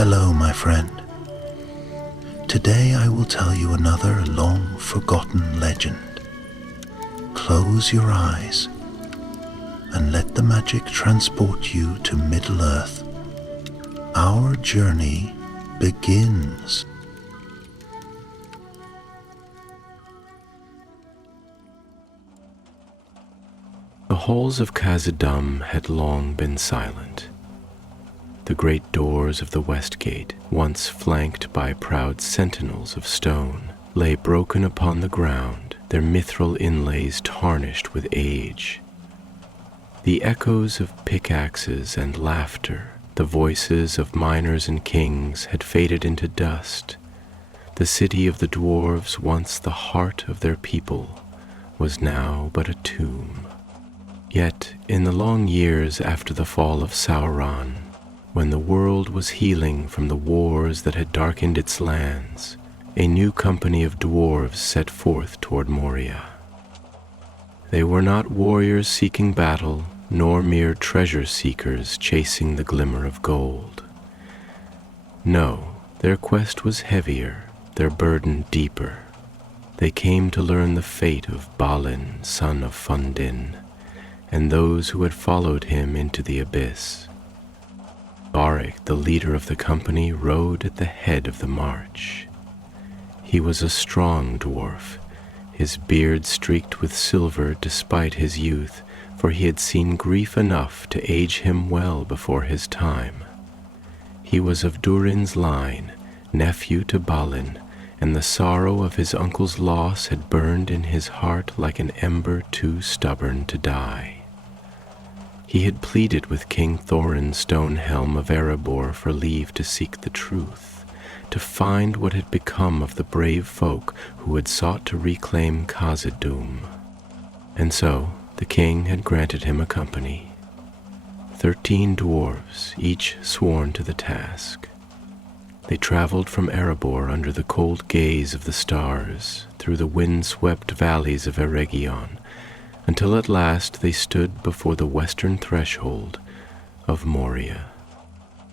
Hello, my friend. Today I will tell you another long-forgotten legend. Close your eyes and let the magic transport you to Middle-earth. Our journey begins. The halls of Khazad-dûm had long been silent. The great doors of the west gate, once flanked by proud sentinels of stone, lay broken upon the ground, their mithril inlays tarnished with age. The echoes of pickaxes and laughter, the voices of miners and kings had faded into dust. The city of the dwarves, once the heart of their people, was now but a tomb. Yet, in the long years after the fall of Sauron, when the world was healing from the wars that had darkened its lands, a new company of dwarves set forth toward Moria. They were not warriors seeking battle, nor mere treasure seekers chasing the glimmer of gold. No, their quest was heavier, their burden deeper. They came to learn the fate of Balin, son of Fundin, and those who had followed him into the abyss. Baric, the leader of the company, rode at the head of the march. He was a strong dwarf, his beard streaked with silver despite his youth, for he had seen grief enough to age him well before his time. He was of Durin's line, nephew to Balin, and the sorrow of his uncle's loss had burned in his heart like an ember too stubborn to die. He had pleaded with King Thorin Stonehelm of Erebor for leave to seek the truth, to find what had become of the brave folk who had sought to reclaim Khazad-dûm. And so the king had granted him a company. 13 dwarves, each sworn to the task. They traveled from Erebor under the cold gaze of the stars, through the wind-swept valleys of Eregion, until at last they stood before the western threshold of Moria.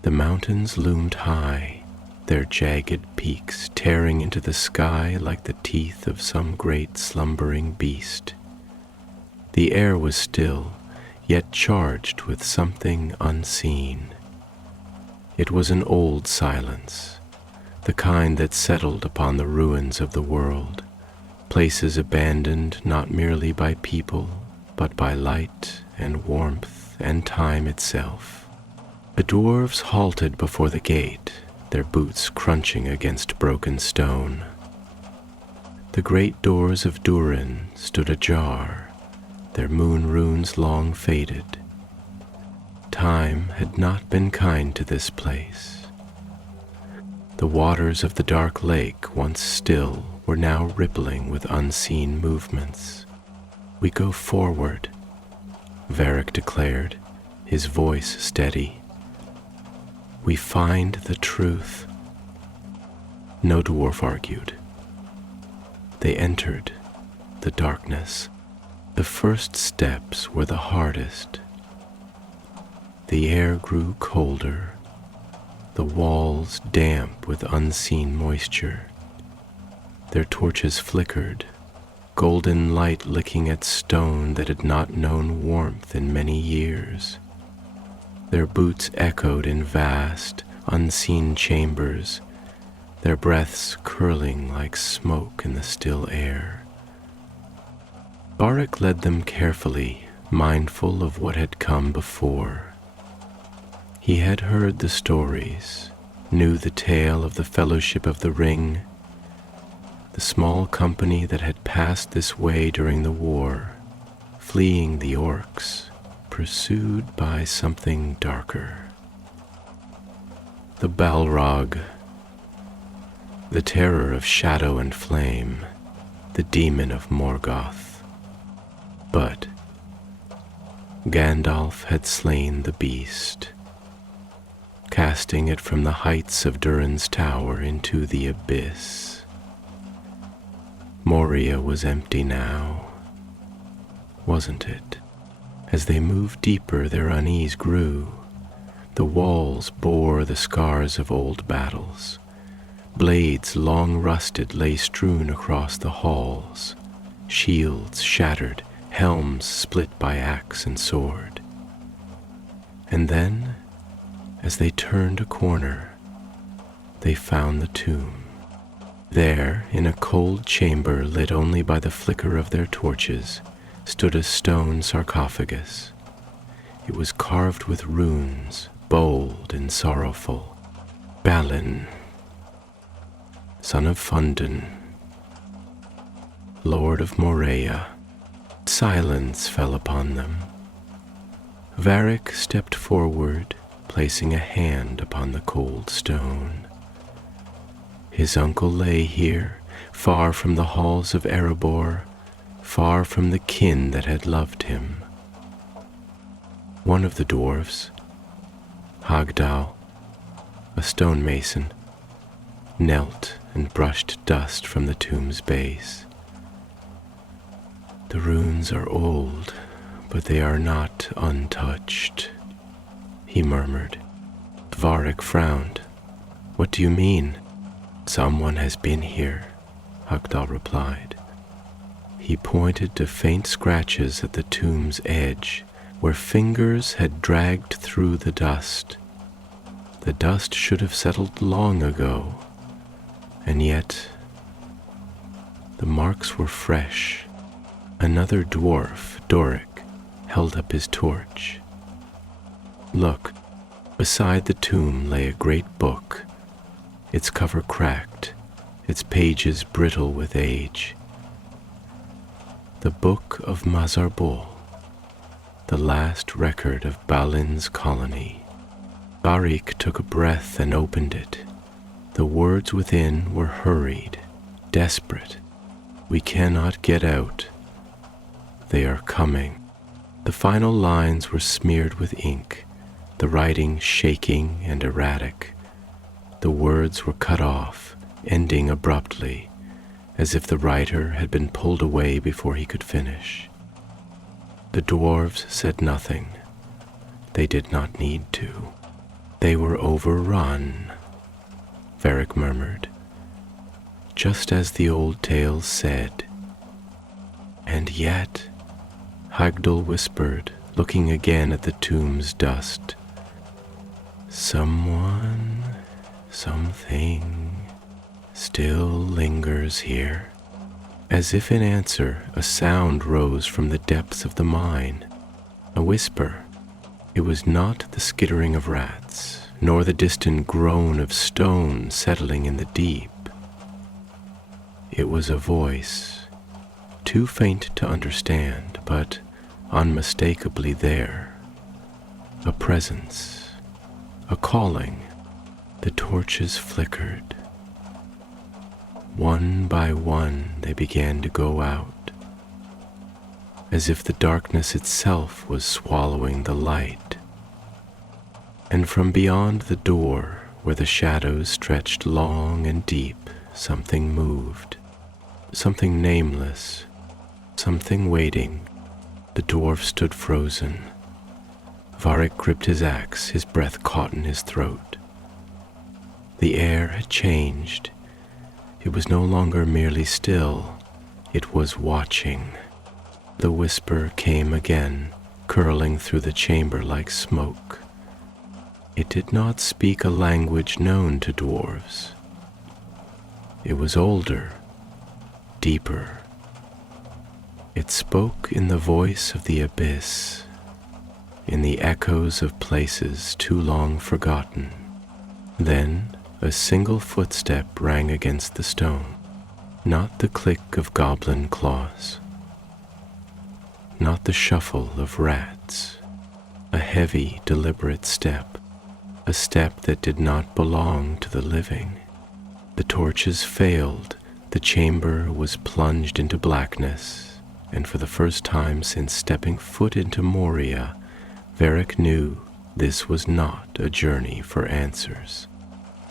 The mountains loomed high, their jagged peaks tearing into the sky like the teeth of some great slumbering beast. The air was still, yet charged with something unseen. It was an old silence, the kind that settled upon the ruins of the world, places abandoned not merely by people, but by light and warmth and time itself. The dwarves halted before the gate, their boots crunching against broken stone. The great doors of Durin stood ajar, their moon runes long faded. Time had not been kind to this place. The waters of the dark lake, once still, were now rippling with unseen movements. "We go forward," Varric declared, his voice steady. "We find the truth." No dwarf argued. They entered the darkness. The first steps were the hardest. The air grew colder, the walls damp with unseen moisture. Their torches flickered, golden light licking at stone that had not known warmth in many years. Their boots echoed in vast, unseen chambers, their breaths curling like smoke in the still air. Baric led them carefully, mindful of what had come before. He had heard the stories, knew the tale of the Fellowship of the Ring, the small company that had passed this way during the war, fleeing the orcs, pursued by something darker. The Balrog, the terror of shadow and flame, the demon of Morgoth. But Gandalf had slain the beast, casting it from the heights of Durin's tower into the abyss. Moria was empty now, wasn't it? As they moved deeper, their unease grew. The walls bore the scars of old battles. Blades long rusted lay strewn across the halls, shields shattered, helms split by axe and sword. And then, as they turned a corner, they found the tomb. There, in a cold chamber lit only by the flicker of their torches, stood a stone sarcophagus. It was carved with runes, bold and sorrowful. Balin, son of Fundin, Lord of Moria. Silence fell upon them. Varric stepped forward, placing a hand upon the cold stone. His uncle lay here, far from the halls of Erebor, far from the kin that had loved him. One of the dwarves, Hagdal, a stonemason, knelt and brushed dust from the tomb's base. The runes are old, but they are not untouched, he murmured. Varric frowned. What do you mean? Someone has been here, Hagdal replied. He pointed to faint scratches at the tomb's edge, where fingers had dragged through the dust. The dust should have settled long ago, and yet the marks were fresh. Another dwarf, Doric, held up his torch. Look, beside the tomb lay a great book, its cover cracked, its pages brittle with age. The Book of Mazarbul, the last record of Balin's colony. Varric took a breath and opened it. The words within were hurried, desperate. We cannot get out. They are coming. The final lines were smeared with ink, the writing shaking and erratic. The words were cut off, ending abruptly, as if the writer had been pulled away before he could finish. The dwarves said nothing. They did not need to. They were overrun, Varric murmured, just as the old tales said. And yet, Hagdal whispered, looking again at the tomb's dust, someone, something, still lingers here. As if in answer, a sound rose from the depths of the mine, a whisper. It was not the skittering of rats, nor the distant groan of stone settling in the deep. It was a voice, too faint to understand, but unmistakably there. A presence, a calling. The torches flickered. One by one they began to go out, as if the darkness itself was swallowing the light. And from beyond the door, where the shadows stretched long and deep, something moved. Something nameless, something waiting. The dwarf stood frozen. Varric gripped his axe, his breath caught in his throat. The air had changed. It was no longer merely still, it was watching. The whisper came again, curling through the chamber like smoke. It did not speak a language known to dwarves. It was older, deeper. It spoke in the voice of the abyss, in the echoes of places too long forgotten. Then a single footstep rang against the stone, not the click of goblin claws, not the shuffle of rats, a heavy, deliberate step, a step that did not belong to the living. The torches failed, the chamber was plunged into blackness, and for the first time since stepping foot into Moria, Varric knew this was not a journey for answers.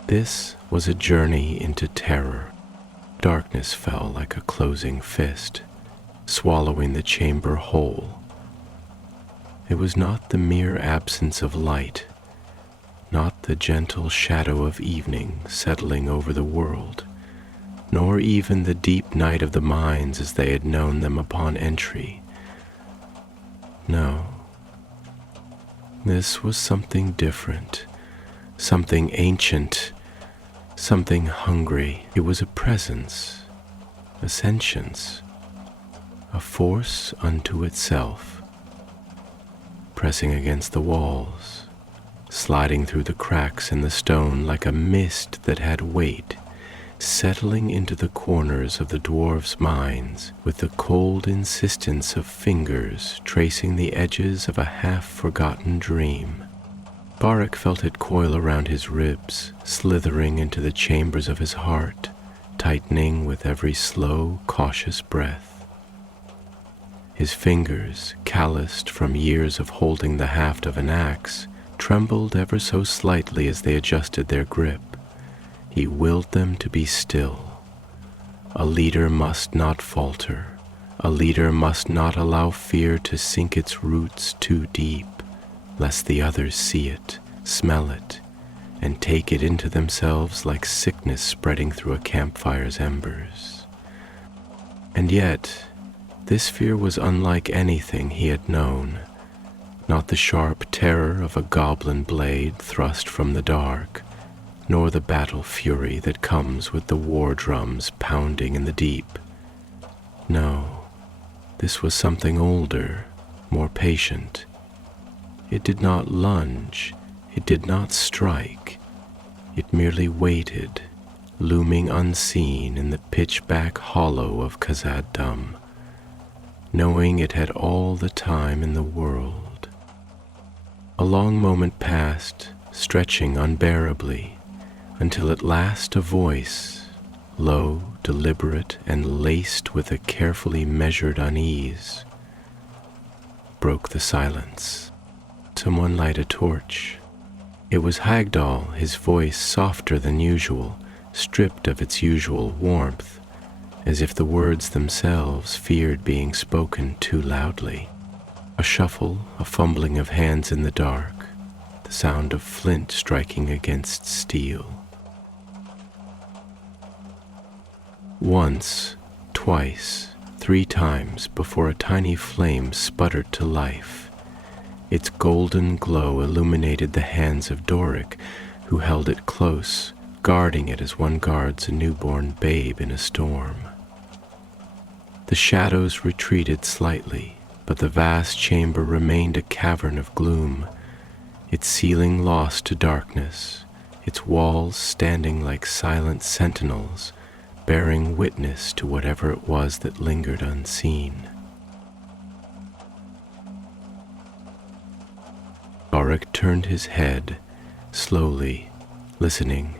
This was a journey into terror. Darkness fell like a closing fist, swallowing the chamber whole. It was not the mere absence of light, not the gentle shadow of evening settling over the world, nor even the deep night of the mines as they had known them upon entry. No, this was something different, something ancient, something hungry. It was a presence, a sentience, a force unto itself, pressing against the walls, sliding through the cracks in the stone like a mist that had weight, settling into the corners of the dwarves' minds with the cold insistence of fingers tracing the edges of a half-forgotten dream. Barak felt it coil around his ribs, slithering into the chambers of his heart, tightening with every slow, cautious breath. His fingers, calloused from years of holding the haft of an axe, trembled ever so slightly as they adjusted their grip. He willed them to be still. A leader must not falter. A leader must not allow fear to sink its roots too deep, lest the others see it, smell it, and take it into themselves like sickness spreading through a campfire's embers. And yet, this fear was unlike anything he had known, not the sharp terror of a goblin blade thrust from the dark, nor the battle fury that comes with the war drums pounding in the deep. No, this was something older, more patient. It did not lunge, it did not strike, it merely waited, looming unseen in the pitch-black hollow of Khazad-dûm, knowing it had all the time in the world. A long moment passed, stretching unbearably, until at last a voice, low, deliberate, and laced with a carefully measured unease, broke the silence. Someone light a torch. It was Hagdal, his voice softer than usual, stripped of its usual warmth, as if the words themselves feared being spoken too loudly. A shuffle, a fumbling of hands in the dark, the sound of flint striking against steel. Once, twice, 3 times before a tiny flame sputtered to life. Its golden glow illuminated the hands of Doric, who held it close, guarding it as one guards a newborn babe in a storm. The shadows retreated slightly, but the vast chamber remained a cavern of gloom, its ceiling lost to darkness, its walls standing like silent sentinels, bearing witness to whatever it was that lingered unseen. Barak turned his head, slowly, listening,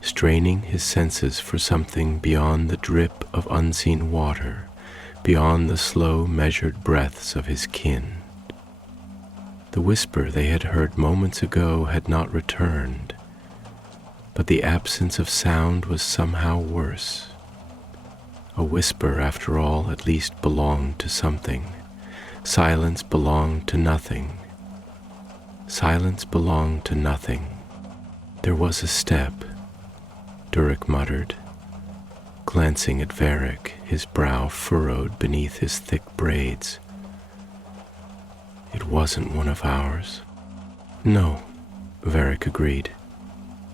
straining his senses for something beyond the drip of unseen water, beyond the slow, measured breaths of his kin. The whisper they had heard moments ago had not returned, but the absence of sound was somehow worse. A whisper, after all, at least belonged to something. Silence belonged to nothing. Silence belonged to nothing. There was a step, Durick muttered, glancing at Varric, his brow furrowed beneath his thick braids. It wasn't one of ours. No, Varric agreed,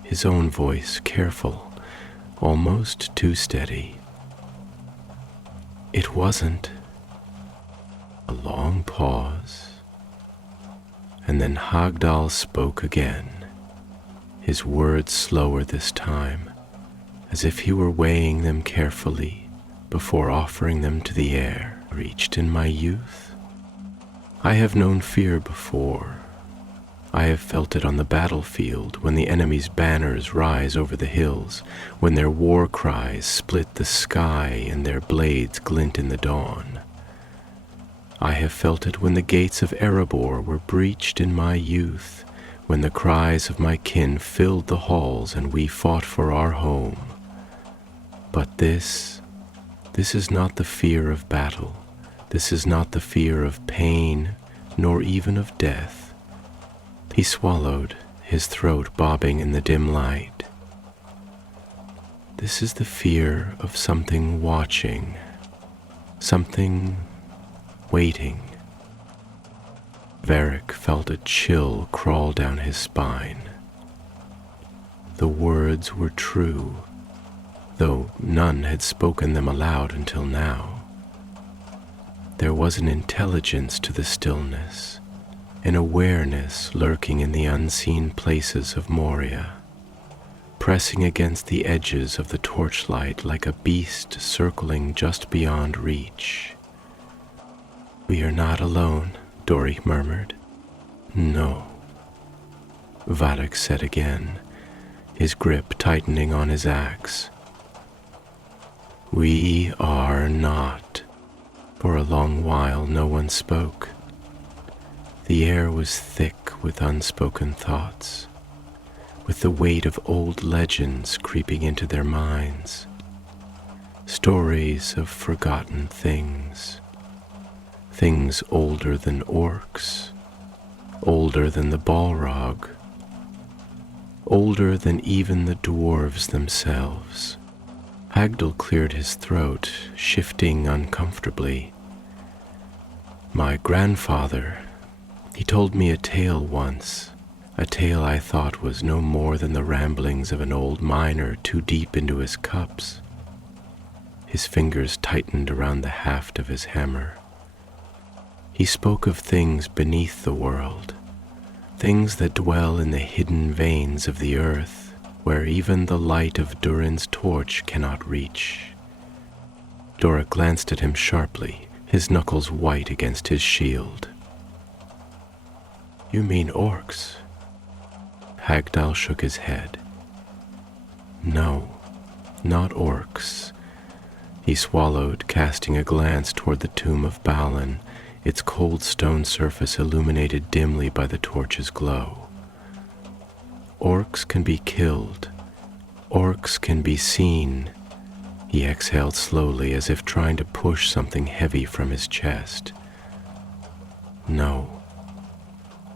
his own voice careful, almost too steady. It wasn't. A long pause, and then Hagdal spoke again, his words slower this time, as if he were weighing them carefully before offering them to the air. Reached in my youth? I have known fear before. I have felt it on the battlefield when the enemy's banners rise over the hills, when their war cries split the sky and their blades glint in the dawn. I have felt it when the gates of Erebor were breached in my youth, when the cries of my kin filled the halls and we fought for our home. But this is not the fear of battle. This is not the fear of pain, nor even of death. He swallowed, his throat bobbing in the dim light. This is the fear of something watching, something waiting. Varric felt a chill crawl down his spine. The words were true, though none had spoken them aloud until now. There was an intelligence to the stillness, an awareness lurking in the unseen places of Moria, pressing against the edges of the torchlight like a beast circling just beyond reach. "We are not alone," Doric murmured. "No," Varric said again, his grip tightening on his axe. "We are not." For a long while no one spoke. The air was thick with unspoken thoughts, with the weight of old legends creeping into their minds, stories of forgotten things, things older than orcs, older than the Balrog, older than even the dwarves themselves. Hagdal cleared his throat, shifting uncomfortably. "My grandfather, he told me a tale once, a tale I thought was no more than the ramblings of an old miner too deep into his cups." His fingers tightened around the haft of his hammer. He spoke of things beneath the world, things that dwell in the hidden veins of the earth, where even the light of Durin's torch cannot reach. Doric glanced at him sharply, his knuckles white against his shield. "You mean orcs?" Hagdal shook his head. "No, not orcs." He swallowed, casting a glance toward the tomb of Balin, its cold stone surface illuminated dimly by the torch's glow. "Orcs can be killed. Orcs can be seen." He exhaled slowly, as if trying to push something heavy from his chest. "No."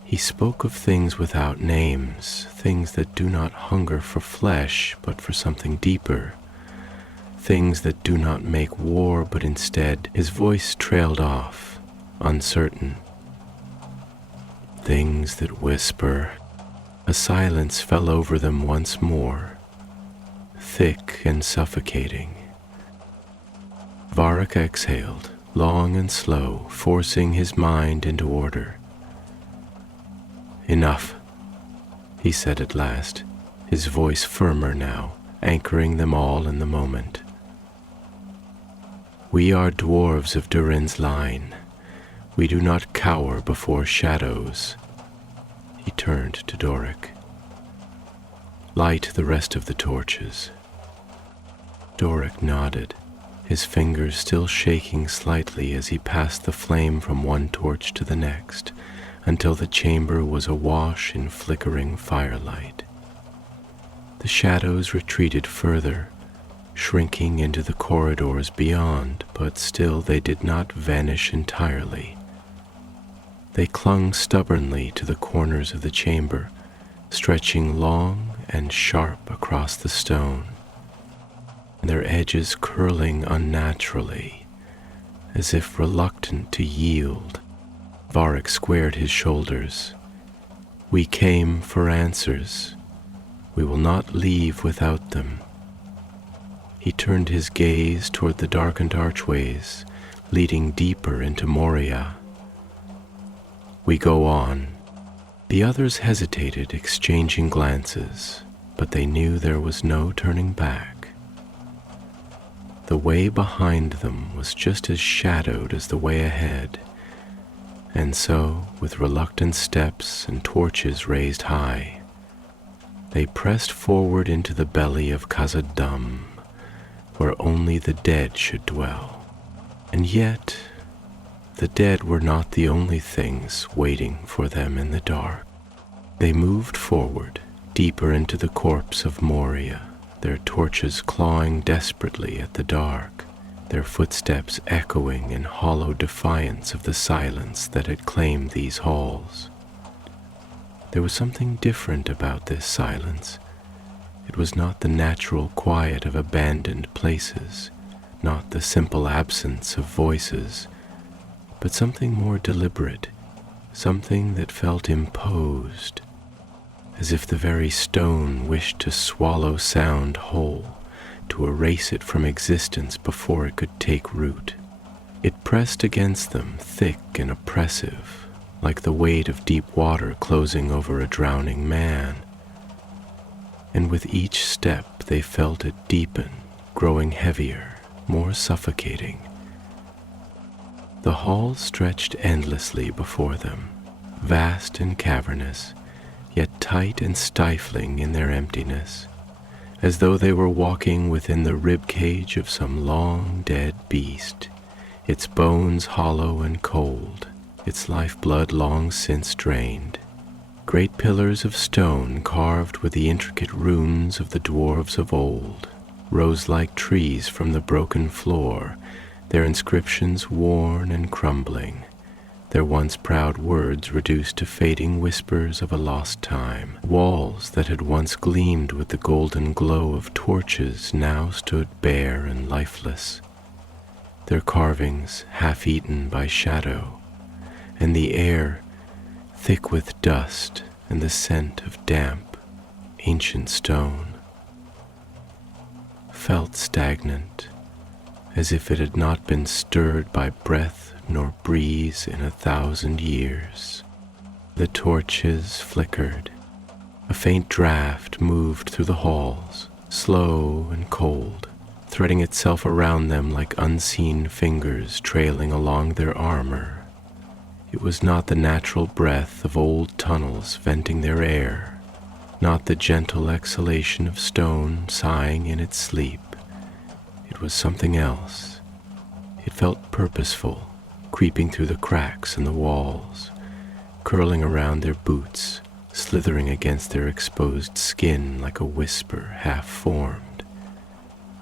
He spoke of things without names, things that do not hunger for flesh, but for something deeper, things that do not make war, but instead, his voice trailed off, uncertain. "Things that whisper." A silence fell over them once more, thick and suffocating. Varric exhaled, long and slow, forcing his mind into order. "Enough," he said at last, his voice firmer now, anchoring them all in the moment. "We are dwarves of Durin's line. We do not cower before shadows." He turned to Doric. "Light the rest of the torches." Doric nodded, his fingers still shaking slightly as he passed the flame from one torch to the next, until the chamber was awash in flickering firelight. The shadows retreated further, shrinking into the corridors beyond, but still they did not vanish entirely. They clung stubbornly to the corners of the chamber, stretching long and sharp across the stone, their edges curling unnaturally, as if reluctant to yield. Varric squared his shoulders. "We came for answers. We will not leave without them." He turned his gaze toward the darkened archways, leading deeper into Moria. "We go on." The others hesitated, exchanging glances, but they knew there was no turning back. The way behind them was just as shadowed as the way ahead, and so, with reluctant steps and torches raised high, they pressed forward into the belly of Khazad-dûm, where only the dead should dwell. And yet, the dead were not the only things waiting for them in the dark. They moved forward, deeper into the corpse of Moria, their torches clawing desperately at the dark, their footsteps echoing in hollow defiance of the silence that had claimed these halls. There was something different about this silence. It was not the natural quiet of abandoned places, not the simple absence of voices, but something more deliberate, something that felt imposed, as if the very stone wished to swallow sound whole, to erase it from existence before it could take root. It pressed against them, thick and oppressive, like the weight of deep water closing over a drowning man. And with each step they felt it deepen, growing heavier, more suffocating. The hall stretched endlessly before them, vast and cavernous, yet tight and stifling in their emptiness, as though they were walking within the rib cage of some long dead beast, its bones hollow and cold, its lifeblood long since drained. Great pillars of stone carved with the intricate runes of the dwarves of old rose like trees from the broken floor, their inscriptions worn and crumbling, their once proud words reduced to fading whispers of a lost time. Walls that had once gleamed with the golden glow of torches now stood bare and lifeless, their carvings half-eaten by shadow, and the air thick with dust and the scent of damp, ancient stone, felt stagnant, as if it had not been stirred by breath nor breeze in 1,000 years. The torches flickered. A faint draught moved through the halls, slow and cold, threading itself around them like unseen fingers trailing along their armor. It was not the natural breath of old tunnels venting their air, not the gentle exhalation of stone sighing in its sleep. It was something else. It felt purposeful, creeping through the cracks in the walls, curling around their boots, slithering against their exposed skin like a whisper half-formed,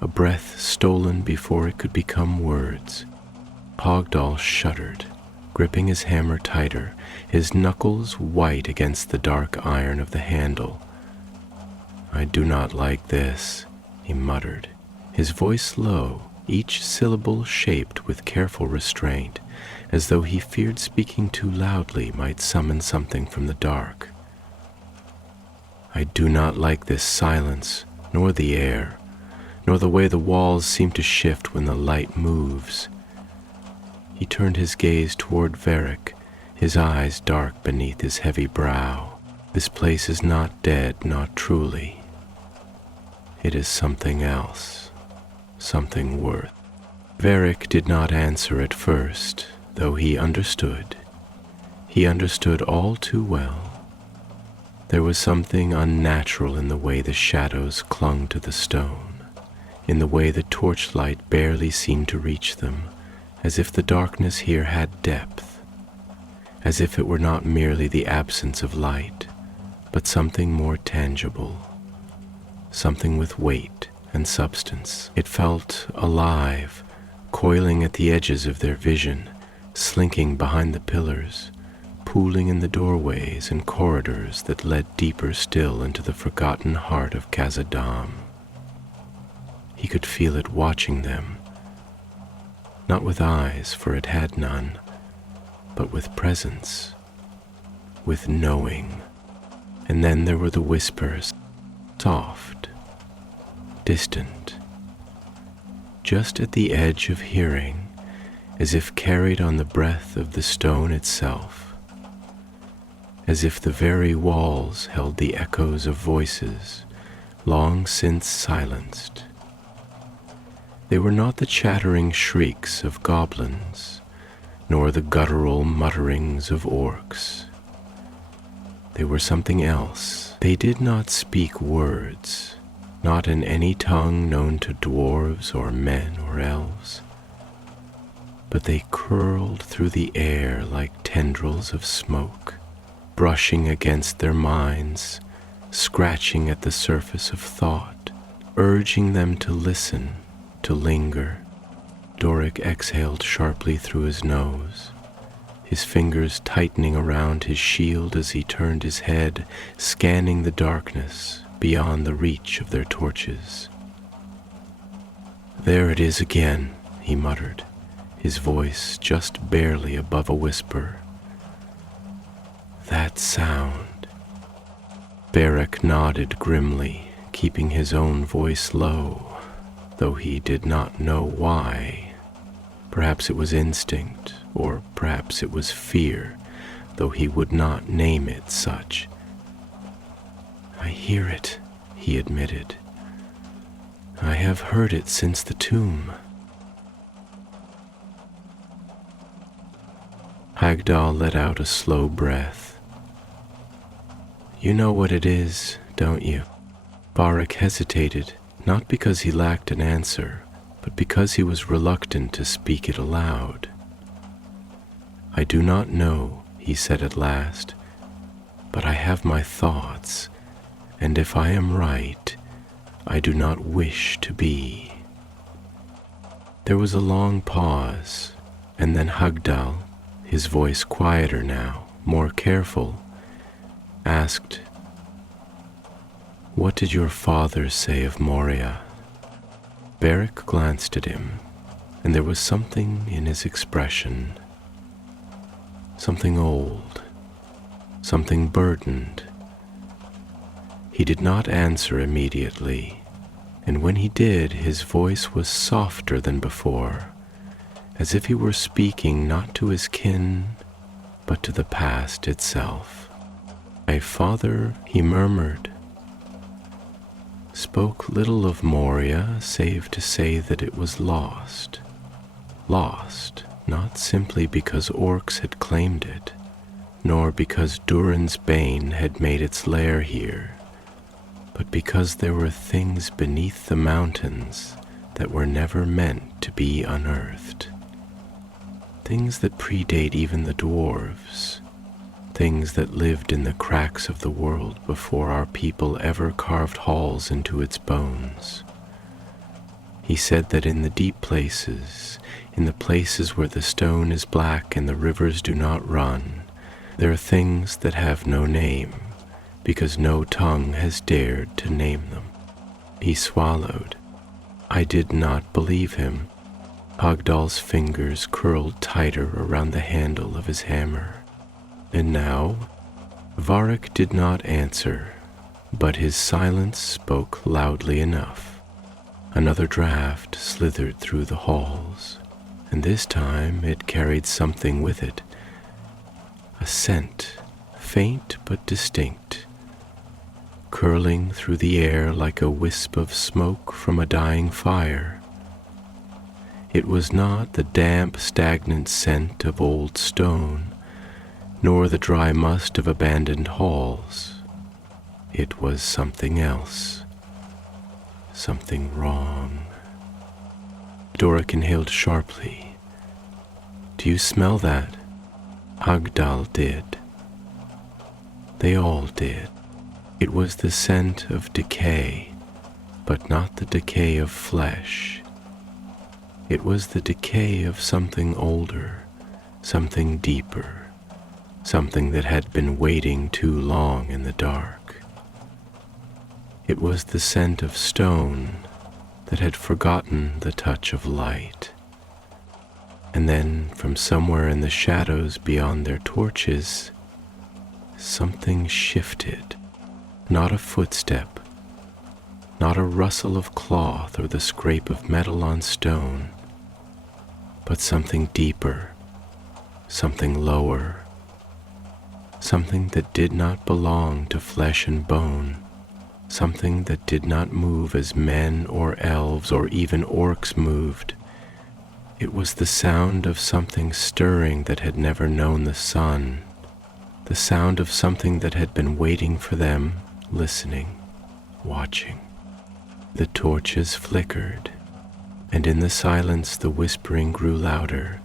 a breath stolen before it could become words. Hogdall shuddered, gripping his hammer tighter, his knuckles white against the dark iron of the handle. "I do not like this," he muttered, his voice low, each syllable shaped with careful restraint, as though he feared speaking too loudly might summon something from the dark. "I do not like this silence, nor the air, nor the way the walls seem to shift when the light moves." He turned his gaze toward Varric, his eyes dark beneath his heavy brow. "This place is not dead, not truly. It is something else, something worth." Varric did not answer at first, though he understood. He understood all too well. There was something unnatural in the way the shadows clung to the stone, in the way the torchlight barely seemed to reach them, as if the darkness here had depth, as if it were not merely the absence of light, but something more tangible, something with weight and substance. It felt alive, coiling at the edges of their vision, slinking behind the pillars, pooling in the doorways and corridors that led deeper still into the forgotten heart of Khazad-dûm. He could feel it watching them, not with eyes, for it had none, but with presence, with knowing. And then there were the whispers, soft, distant, just at the edge of hearing, as if carried on the breath of the stone itself, as if the very walls held the echoes of voices long since silenced. They were not the chattering shrieks of goblins, nor the guttural mutterings of orcs. They were something else. They did not speak words, not in any tongue known to dwarves or men or elves, but they curled through the air like tendrils of smoke, brushing against their minds, scratching at the surface of thought, urging them to listen, to linger. Doric exhaled sharply through his nose, his fingers tightening around his shield as he turned his head, scanning the darkness beyond the reach of their torches. "There it is again," he muttered, his voice just barely above a whisper. "That sound." Beric nodded grimly, keeping his own voice low, though he did not know why. Perhaps it was instinct, or perhaps it was fear, though he would not name it such. "I hear it," he admitted. "I have heard it since the tomb." Hagdal let out a slow breath. "You know what it is, don't you?" Varric hesitated, not because he lacked an answer, but because he was reluctant to speak it aloud. "I do not know," he said at last, "but I have my thoughts, and if I am right, I do not wish to be." There was a long pause, and then Hagdal, his voice quieter now, more careful, asked, "What did your father say of Moria?" Beric glanced at him, and there was something in his expression, something old, something burdened. He did not answer immediately, and when he did, his voice was softer than before, as if he were speaking not to his kin, but to the past itself. "My father," he murmured, "spoke little of Moria, save to say that it was lost. Lost, not simply because orcs had claimed it, nor because Durin's bane had made its lair here, but because there were things beneath the mountains that were never meant to be unearthed. Things that predate even the dwarves, things that lived in the cracks of the world before our people ever carved halls into its bones. He said that in the deep places, in the places where the stone is black and the rivers do not run, there are things that have no name, because no tongue has dared to name them." He swallowed. I did not believe him. Hagdal's fingers curled tighter around the handle of his hammer. "And now?" Varric did not answer, but his silence spoke loudly enough. Another draft slithered through the halls, and this time it carried something with it. A scent, faint but distinct, curling through the air like a wisp of smoke from a dying fire. It was not the damp, stagnant scent of old stone, nor the dry must of abandoned halls. It was something else, something wrong. Doric inhaled sharply. "Do you smell that?" Hagdal did. They all did. It was the scent of decay, but not the decay of flesh. It was the decay of something older, something deeper, something that had been waiting too long in the dark. It was the scent of stone that had forgotten the touch of light. And then, from somewhere in the shadows beyond their torches, something shifted. Not a footstep, not a rustle of cloth or the scrape of metal on stone, but something deeper, something lower, something that did not belong to flesh and bone, something that did not move as men or elves or even orcs moved. It was the sound of something stirring that had never known the sun, the sound of something that had been waiting for them, listening, watching. The torches flickered, and in the silence the whispering grew louder.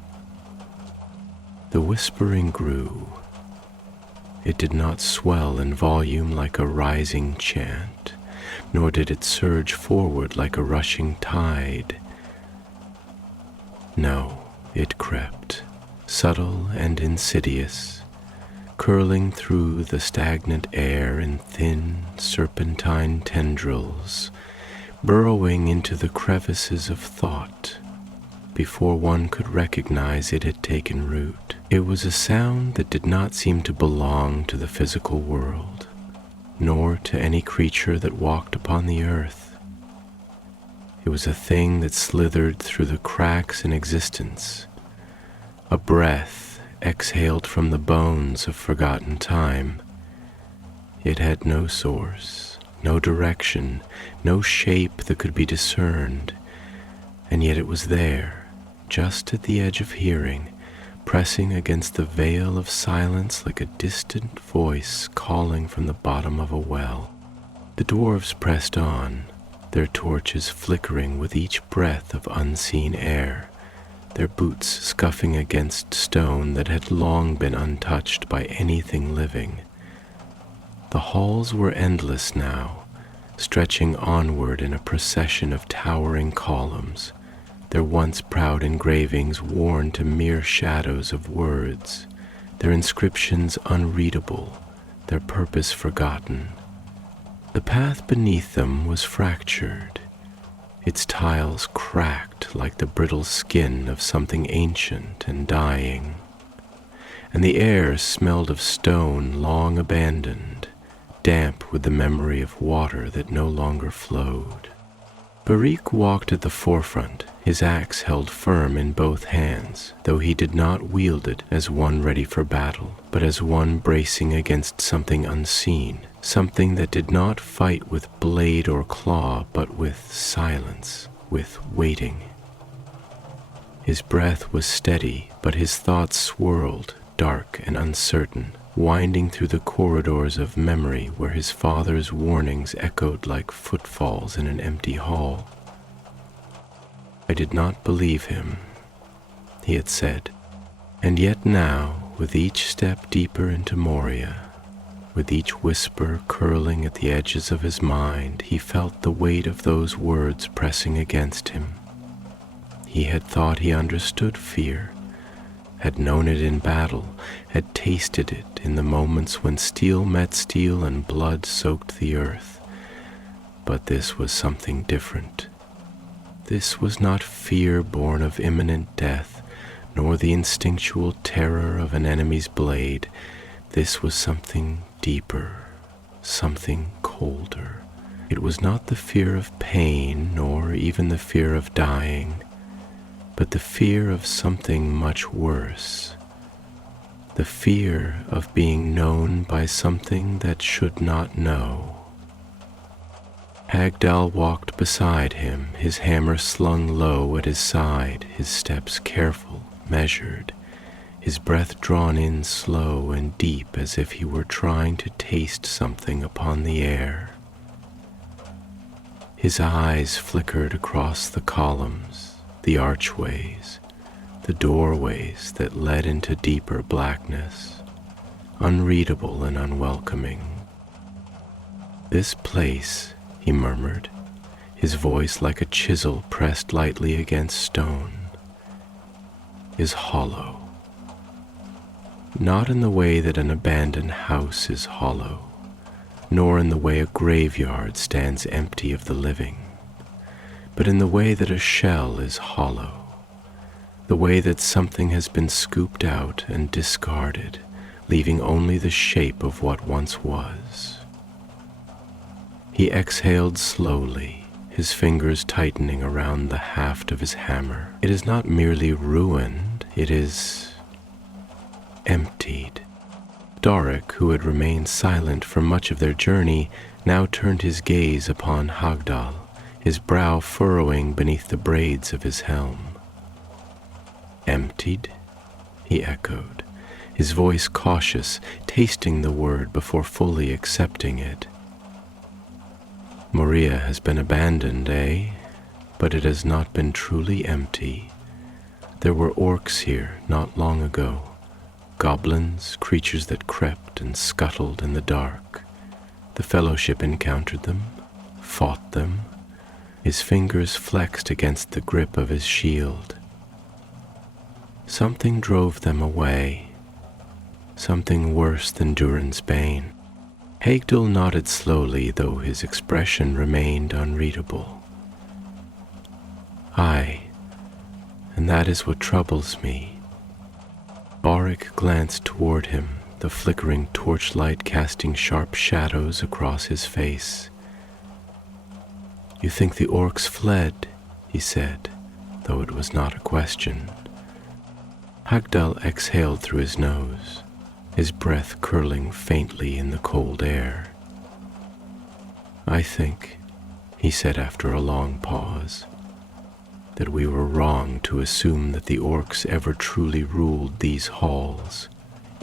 The whispering grew. It did not swell in volume like a rising chant, nor did it surge forward like a rushing tide. No, it crept, subtle and insidious, curling through the stagnant air in thin, serpentine tendrils, burrowing into the crevices of thought before one could recognize it had taken root. It was a sound that did not seem to belong to the physical world, nor to any creature that walked upon the earth. It was a thing that slithered through the cracks in existence, a breath exhaled from the bones of forgotten time. It had no source, no direction, no shape that could be discerned, and yet it was there, just at the edge of hearing, pressing against the veil of silence like a distant voice calling from the bottom of a well. The dwarves pressed on, their torches flickering with each breath of unseen air, their boots scuffing against stone that had long been untouched by anything living. The halls were endless now, stretching onward in a procession of towering columns, their once proud engravings worn to mere shadows of words, their inscriptions unreadable, their purpose forgotten. The path beneath them was fractured, its tiles cracked like the brittle skin of something ancient and dying, and the air smelled of stone long abandoned, damp with the memory of water that no longer flowed. Barik walked at the forefront, his axe held firm in both hands, though he did not wield it as one ready for battle, but as one bracing against something unseen, something that did not fight with blade or claw, but with silence, with waiting. His breath was steady, but his thoughts swirled, dark and uncertain, winding through the corridors of memory where his father's warnings echoed like footfalls in an empty hall. I did not believe him, he had said, and yet now, with each step deeper into Moria, with each whisper curling at the edges of his mind, he felt the weight of those words pressing against him. He had thought he understood fear, had known it in battle, had tasted it in the moments when steel met steel and blood soaked the earth. But this was something different. This was not fear born of imminent death, nor the instinctual terror of an enemy's blade. This was something deeper, something colder. It was not the fear of pain, nor even the fear of dying, but the fear of something much worse, the fear of being known by something that should not know. Hagdal walked beside him, his hammer slung low at his side, his steps careful, measured, his breath drawn in slow and deep as if he were trying to taste something upon the air. His eyes flickered across the columns, the archways, the doorways that led into deeper blackness, unreadable and unwelcoming. "This place," he murmured, his voice like a chisel pressed lightly against stone, "is hollow. Not in the way that an abandoned house is hollow, nor in the way a graveyard stands empty of the living, but in the way that a shell is hollow, the way that something has been scooped out and discarded, leaving only the shape of what once was." He exhaled slowly, his fingers tightening around the haft of his hammer. "It is not merely ruined, it is emptied." Doric, who had remained silent for much of their journey, now turned his gaze upon Hagdal, his brow furrowing beneath the braids of his helm. "Emptied?" he echoed, his voice cautious, tasting the word before fully accepting it. "Moria has been abandoned, eh? But it has not been truly empty. There were orcs here not long ago, goblins, creatures that crept and scuttled in the dark. The Fellowship encountered them, fought them." His fingers flexed against the grip of his shield. Something drove them away, something worse than Durin's bane. Hagdul nodded slowly, though his expression remained unreadable. Aye, and that is what troubles me. Boric glanced toward him, the flickering torchlight casting sharp shadows across his face. You think the orcs fled, he said, though it was not a question. Hagdal exhaled through his nose, his breath curling faintly in the cold air. I think, he said after a long pause, that we were wrong to assume that the orcs ever truly ruled these halls,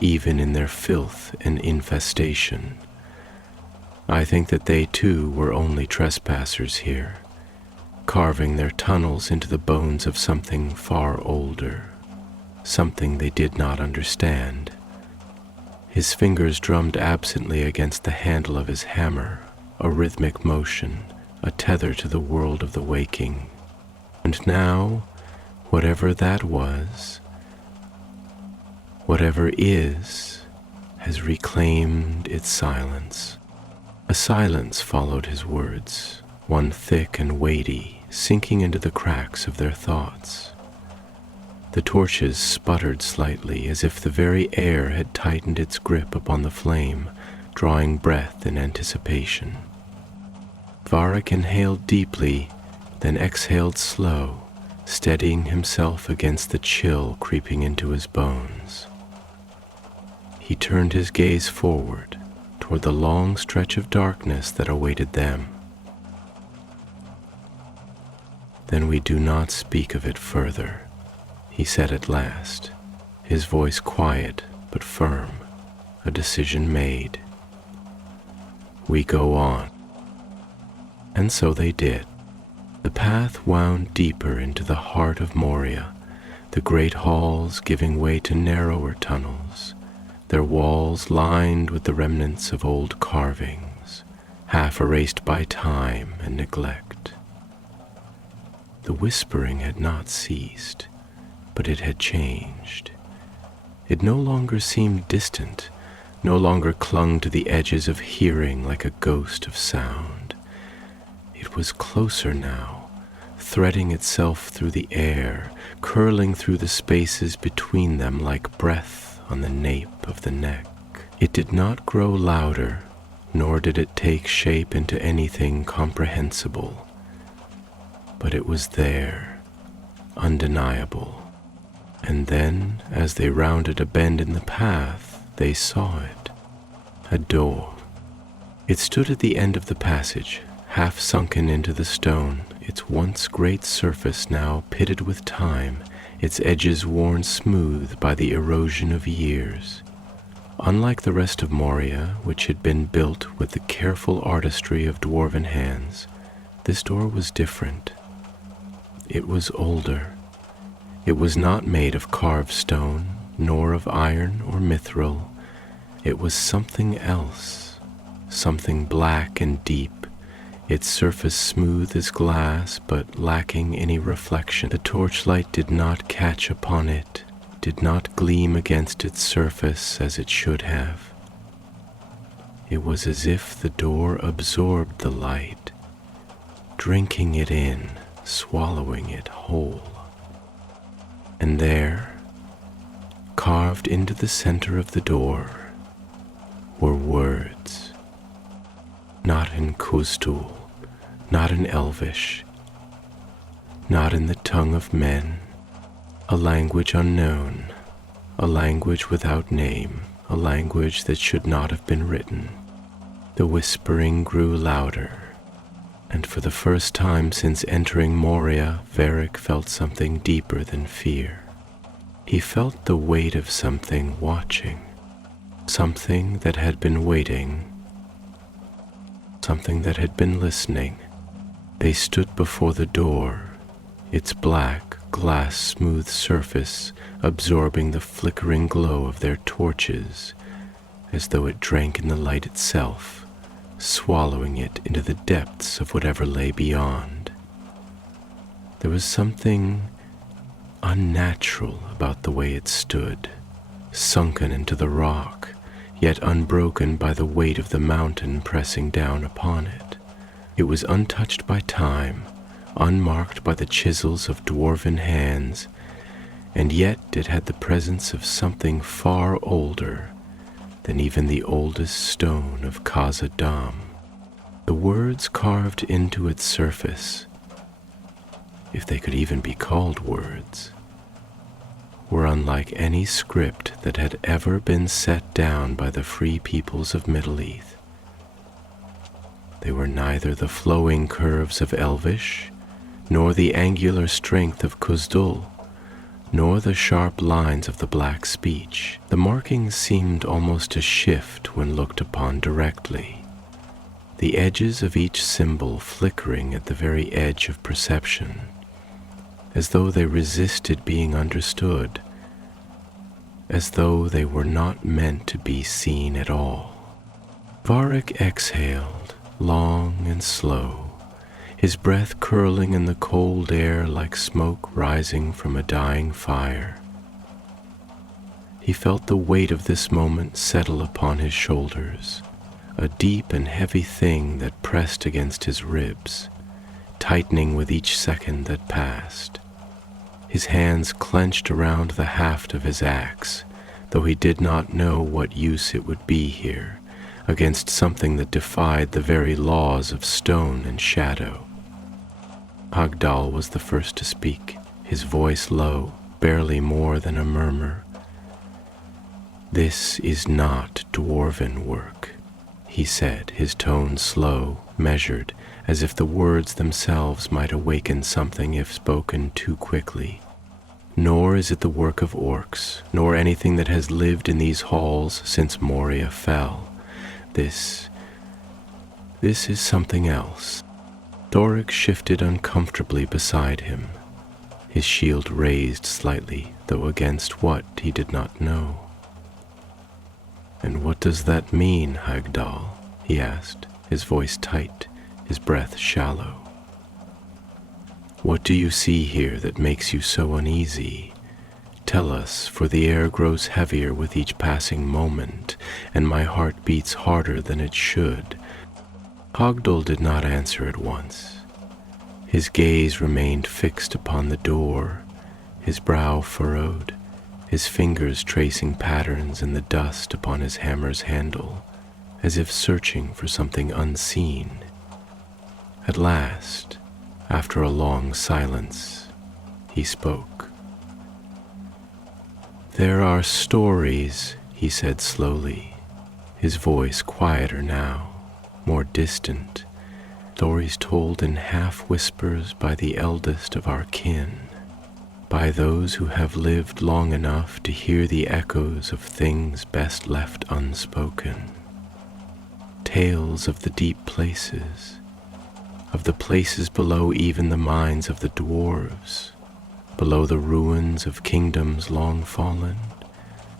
even in their filth and infestation. I think that they too were only trespassers here, carving their tunnels into the bones of something far older, something they did not understand. His fingers drummed absently against the handle of his hammer, a rhythmic motion, a tether to the world of the waking. And now, whatever that was, whatever is, has reclaimed its silence. A silence followed his words, one thick and weighty, sinking into the cracks of their thoughts. The torches sputtered slightly, as if the very air had tightened its grip upon the flame, drawing breath in anticipation. Varric inhaled deeply, then exhaled slow, steadying himself against the chill creeping into his bones. He turned his gaze forward, toward the long stretch of darkness that awaited them. Then we do not speak of it further, he said at last, his voice quiet but firm, a decision made. We go on. And so they did. The path wound deeper into the heart of Moria, the great halls giving way to narrower tunnels, their walls lined with the remnants of old carvings, half erased by time and neglect. The whispering had not ceased, but it had changed. It no longer seemed distant, no longer clung to the edges of hearing like a ghost of sound. It was closer now, threading itself through the air, curling through the spaces between them like breath on the nape of the neck. It did not grow louder, nor did it take shape into anything comprehensible, but it was there, undeniable. And then, as they rounded a bend in the path, they saw it, a door. It stood at the end of the passage, half sunken into the stone, its once great surface now pitted with time, its edges worn smooth by the erosion of years. Unlike the rest of Moria, which had been built with the careful artistry of dwarven hands, this door was different. It was older. It was not made of carved stone, nor of iron or mithril. It was something else, something black and deep, its surface smooth as glass, but lacking any reflection. The torchlight did not catch upon it, did not gleam against its surface as it should have. It was as if the door absorbed the light, drinking it in, swallowing it whole. And there, carved into the center of the door, were words. Not in Khuzdul, not in Elvish, not in the tongue of men, a language unknown, a language without name, a language that should not have been written. The whispering grew louder, and for the first time since entering Moria, Varric felt something deeper than fear. He felt the weight of something watching, something that had been waiting, something that had been listening. They stood before the door, its black, glass-smooth surface absorbing the flickering glow of their torches, as though it drank in the light itself, swallowing it into the depths of whatever lay beyond. There was something unnatural about the way it stood, sunken into the rock, yet unbroken by the weight of the mountain pressing down upon it. It was untouched by time, unmarked by the chisels of dwarven hands, and yet it had the presence of something far older than even the oldest stone of Khazad-dûm. The words carved into its surface, if they could even be called words, were unlike any script that had ever been set down by the free peoples of Middle-earth. They were neither the flowing curves of Elvish, nor the angular strength of Khuzdul, nor the sharp lines of the black speech. The markings seemed almost to shift when looked upon directly, the edges of each symbol flickering at the very edge of perception, as though they resisted being understood, as though they were not meant to be seen at all. Varric exhaled, long and slow, his breath curling in the cold air like smoke rising from a dying fire. He felt the weight of this moment settle upon his shoulders, a deep and heavy thing that pressed against his ribs, tightening with each second that passed. His hands clenched around the haft of his axe, though he did not know what use it would be here, against something that defied the very laws of stone and shadow. Hagdal was the first to speak, his voice low, barely more than a murmur. "This is not dwarven work," he said, his tone slow, measured, as if the words themselves might awaken something if spoken too quickly. "Nor is it the work of orcs, nor anything that has lived in these halls since Moria fell. This is something else." Thoric shifted uncomfortably beside him, his shield raised slightly, though against what he did not know. "And what does that mean, Hagdal?" he asked, his voice tight, his breath shallow. "What do you see here that makes you so uneasy? Tell us, for the air grows heavier with each passing moment, and my heart beats harder than it should." Hagdal did not answer at once. His gaze remained fixed upon the door, his brow furrowed, his fingers tracing patterns in the dust upon his hammer's handle, as if searching for something unseen. At last, after a long silence, he spoke. "There are stories," he said slowly, his voice quieter now, more distant, stories told in half-whispers by the eldest of our kin, by those who have lived long enough to hear the echoes of things best left unspoken. Tales of the deep places, of the places below even the minds of the dwarves, below the ruins of kingdoms long fallen,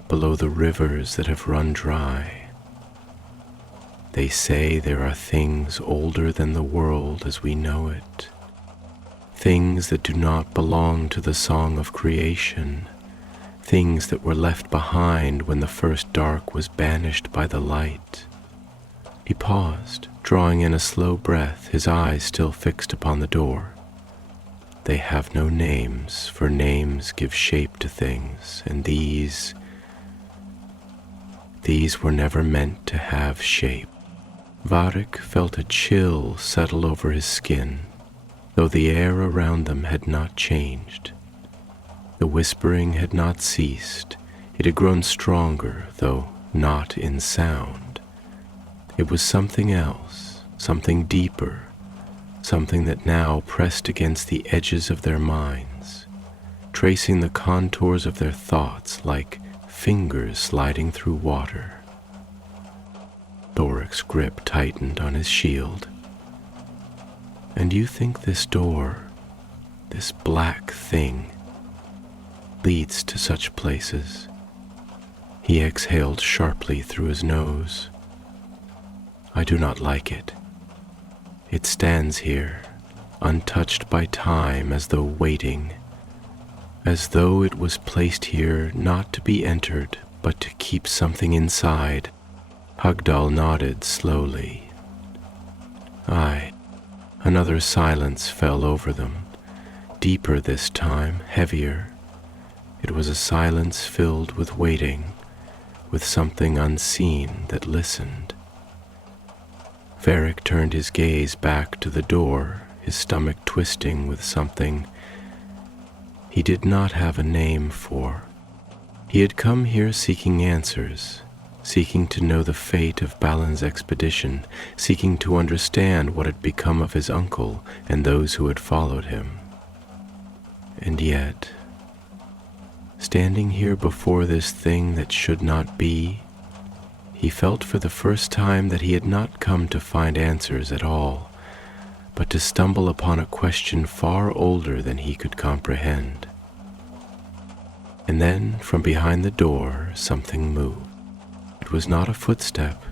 below the rivers that have run dry. They say there are things older than the world as we know it, things that do not belong to the song of creation, things that were left behind when the first dark was banished by the light. He paused, drawing in a slow breath, his eyes still fixed upon the door. They have no names, for names give shape to things, and these were never meant to have shape. Varric felt a chill settle over his skin, though the air around them had not changed. The whispering had not ceased. It had grown stronger, though not in sound. It was something else, something deeper, something that now pressed against the edges of their minds, tracing the contours of their thoughts like fingers sliding through water. Thoric's grip tightened on his shield. "And you think this door, this black thing, leads to such places?" He exhaled sharply through his nose. "I do not like it. It stands here, untouched by time, as though waiting, as though it was placed here not to be entered, but to keep something inside. Hugdal nodded slowly. Aye. Another silence fell over them, deeper this time, heavier. It was a silence filled with waiting, with something unseen that listened. Varric turned his gaze back to the door, his stomach twisting with something he did not have a name for. He had come here seeking answers, seeking to know the fate of Balin's expedition, seeking to understand what had become of his uncle and those who had followed him. And yet, standing here before this thing that should not be, he felt for the first time that he had not come to find answers at all, but to stumble upon a question far older than he could comprehend. And then, from behind the door, something moved. It was not a footstep,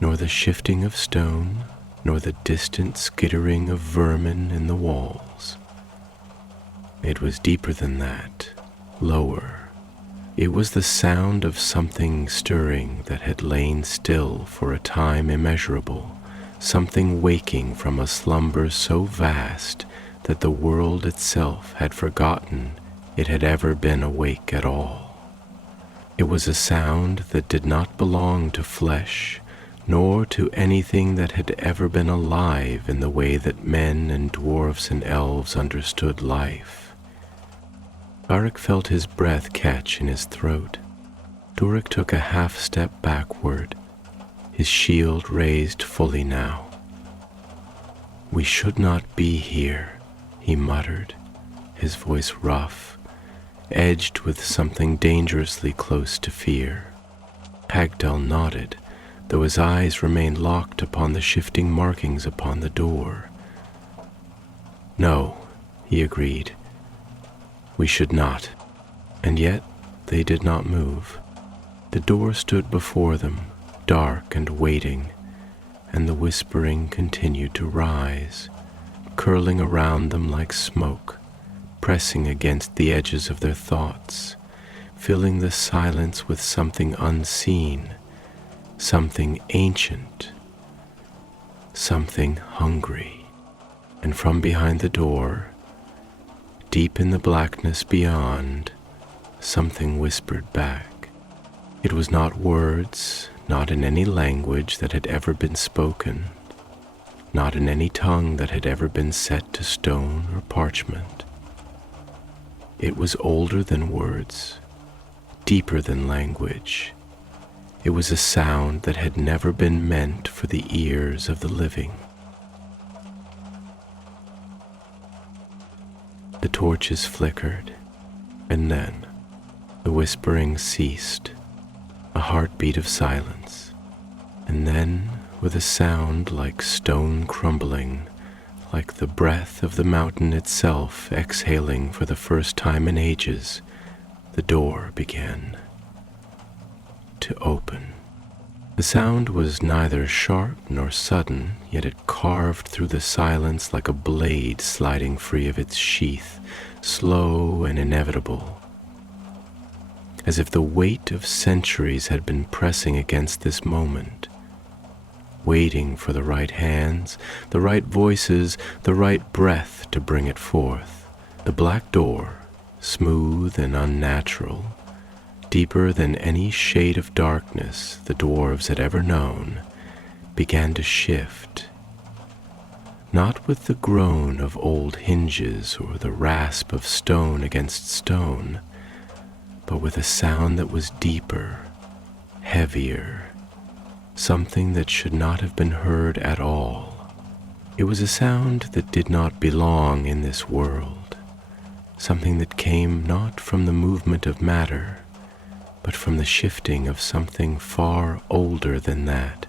nor the shifting of stone, nor the distant skittering of vermin in the walls. It was deeper than that, lower. It was the sound of something stirring that had lain still for a time immeasurable, something waking from a slumber so vast that the world itself had forgotten it had ever been awake at all. It was a sound that did not belong to flesh, nor to anything that had ever been alive in the way that men and dwarfs and elves understood life. Varric felt his breath catch in his throat. Durek took a half-step backward, his shield raised fully now. "We should not be here," he muttered, his voice rough, edged with something dangerously close to fear. Hagdal nodded, though his eyes remained locked upon the shifting markings upon the door. "No," he agreed, "we should not." And yet they did not move. The door stood before them, dark and waiting, and the whispering continued to rise, curling around them like smoke, pressing against the edges of their thoughts, filling the silence with something unseen, something ancient, something hungry. And from behind the door, deep in the blackness beyond, something whispered back. It was not words, not in any language that had ever been spoken, not in any tongue that had ever been set to stone or parchment. It was older than words, deeper than language. It was a sound that had never been meant for the ears of the living. The torches flickered, and then the whispering ceased, a heartbeat of silence, and then, with a sound like stone crumbling, like the breath of the mountain itself exhaling for the first time in ages, the door began to open. The sound was neither sharp nor sudden, yet it carved through the silence like a blade sliding free of its sheath, slow and inevitable, as if the weight of centuries had been pressing against this moment, waiting for the right hands, the right voices, the right breath to bring it forth. The black door, smooth and unnatural, deeper than any shade of darkness the dwarves had ever known, began to shift, not with the groan of old hinges or the rasp of stone against stone, but with a sound that was deeper, heavier, something that should not have been heard at all. It was a sound that did not belong in this world, something that came not from the movement of matter, but from the shifting of something far older than that,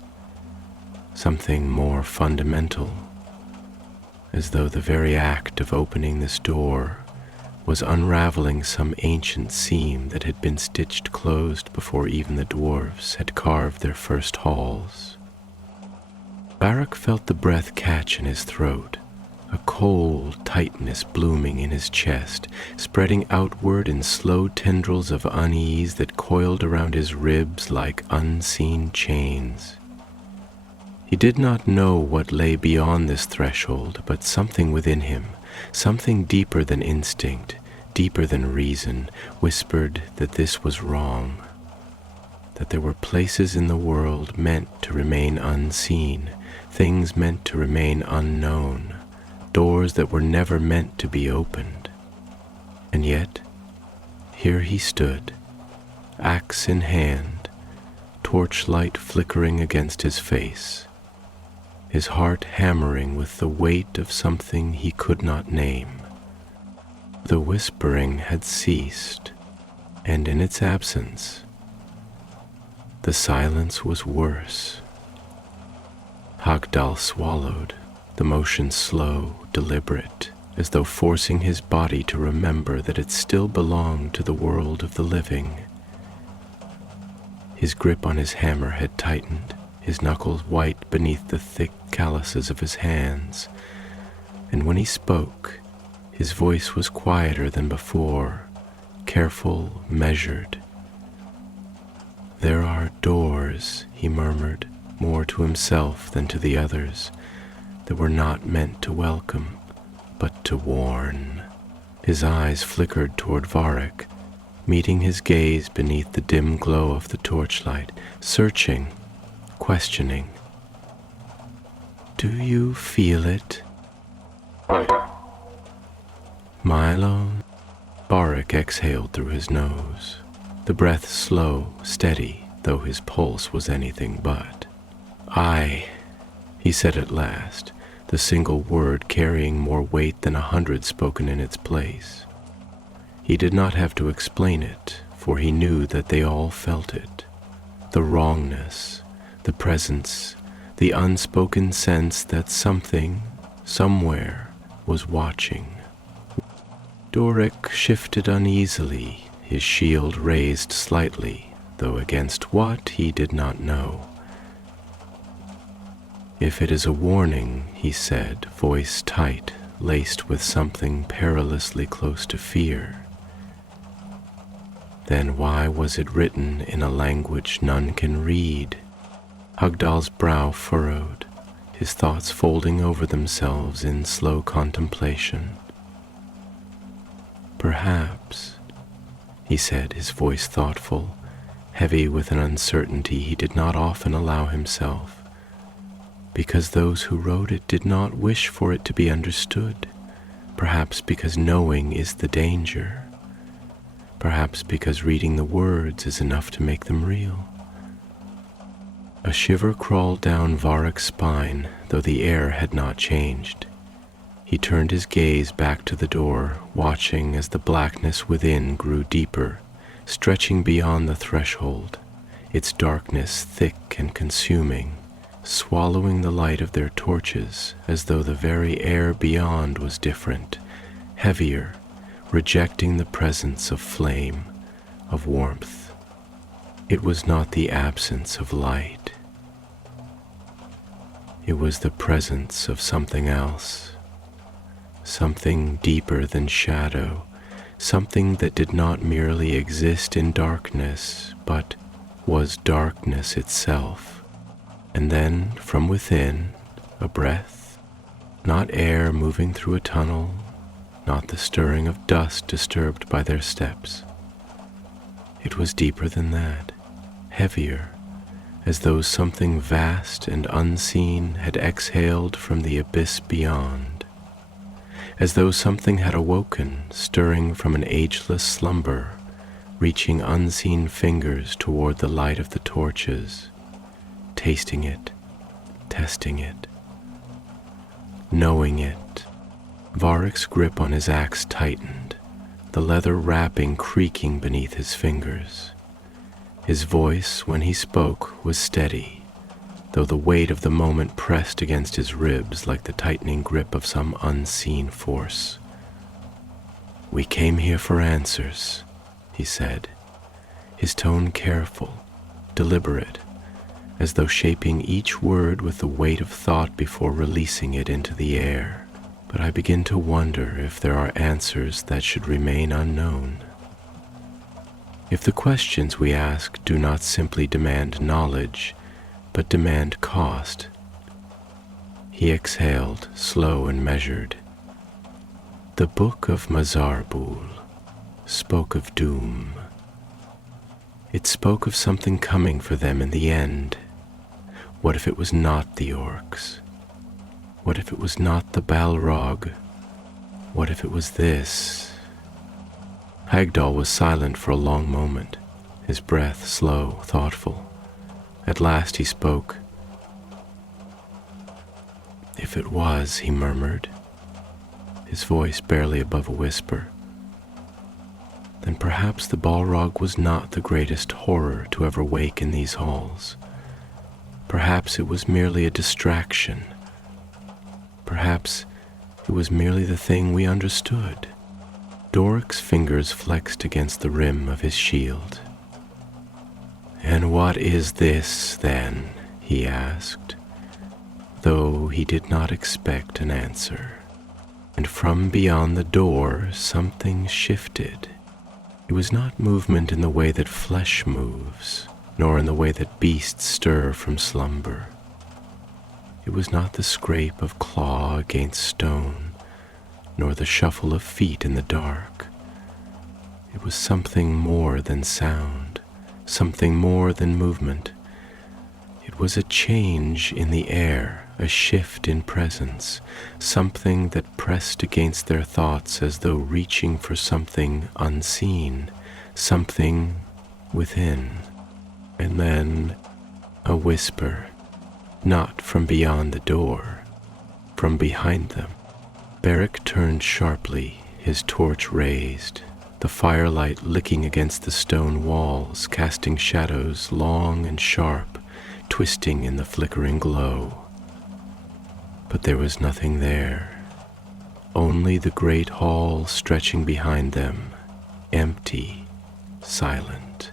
something more fundamental, as though the very act of opening this door was unraveling some ancient seam that had been stitched closed before even the dwarves had carved their first halls. Varric felt the breath catch in his throat, a cold tightness blooming in his chest, spreading outward in slow tendrils of unease that coiled around his ribs like unseen chains. He did not know what lay beyond this threshold, but something within him, something deeper than instinct, deeper than reason, whispered that this was wrong, that there were places in the world meant to remain unseen, things meant to remain unknown, doors that were never meant to be opened. And yet, here he stood, axe in hand, torchlight flickering against his face, his heart hammering with the weight of something he could not name. The whispering had ceased, and in its absence, the silence was worse. Hagdal swallowed, the motion slow, deliberate, as though forcing his body to remember that it still belonged to the world of the living. His grip on his hammer had tightened, his knuckles white beneath the thick calluses of his hands, and when he spoke, his voice was quieter than before, careful, measured. "There are doors," he murmured, more to himself than to the others, that were not meant to welcome, but to warn. His eyes flickered toward Varric, meeting his gaze beneath the dim glow of the torchlight, searching, questioning. "Do you feel it?" "Milo?" Varric exhaled through his nose, the breath slow, steady, though his pulse was anything but. "Aye," he said at last, the single word carrying more weight than 100 spoken in its place. He did not have to explain it, for he knew that they all felt it. The wrongness, the presence, the unspoken sense that something, somewhere, was watching. Doric shifted uneasily, his shield raised slightly, though against what he did not know. "If it is a warning," he said, voice tight, laced with something perilously close to fear, then why was it written in a language none can read? Hagdal's brow furrowed, his thoughts folding over themselves in slow contemplation. "Perhaps," he said, his voice thoughtful, heavy with an uncertainty he did not often allow himself, because those who wrote it did not wish for it to be understood, perhaps because knowing is the danger, perhaps because reading the words is enough to make them real. A shiver crawled down Varric's spine, though the air had not changed. He turned his gaze back to the door, watching as the blackness within grew deeper, stretching beyond the threshold, its darkness thick and consuming, swallowing the light of their torches as though the very air beyond was different, heavier, rejecting the presence of flame, of warmth. It was not the absence of light. It was the presence of something else, something deeper than shadow, something that did not merely exist in darkness, but was darkness itself. And then, from within, a breath, not air moving through a tunnel, not the stirring of dust disturbed by their steps. It was deeper than that, heavier, as though something vast and unseen had exhaled from the abyss beyond, as though something had awoken, stirring from an ageless slumber, reaching unseen fingers toward the light of the torches, tasting it, testing it, knowing it. Varric's grip on his axe tightened, the leather wrapping creaking beneath his fingers. His voice, when he spoke, was steady, though the weight of the moment pressed against his ribs like the tightening grip of some unseen force. "We came here for answers," he said, his tone careful, deliberate, as though shaping each word with the weight of thought before releasing it into the air. but I begin to wonder if there are answers that should remain unknown. If the questions we ask do not simply demand knowledge, but demand cost. He exhaled, slow and measured. The book of Mazarbul spoke of doom. It spoke of something coming for them in the end. What if it was not the orcs? What if it was not the Balrog? What if it was this? Hagdal was silent for a long moment, his breath slow, thoughtful. At last he spoke. If it was, he murmured, his voice barely above a whisper, then perhaps the Balrog was not the greatest horror to ever wake in these halls. Perhaps it was merely a distraction. Perhaps it was merely the thing we understood. Doric's fingers flexed against the rim of his shield. "And what is this, then?" he asked, though he did not expect an answer. And from beyond the door something shifted. It was not movement in the way that flesh moves, nor in the way that beasts stir from slumber. It was not the scrape of claw against stone, nor the shuffle of feet in the dark. It was something more than sound, something more than movement. It was a change in the air, a shift in presence, something that pressed against their thoughts as though reaching for something unseen, something within. And then a whisper, not from beyond the door, from behind them. Beric turned sharply, his torch raised, the firelight licking against the stone walls, casting shadows long and sharp, twisting in the flickering glow. But there was nothing there, only the great hall stretching behind them, empty, silent.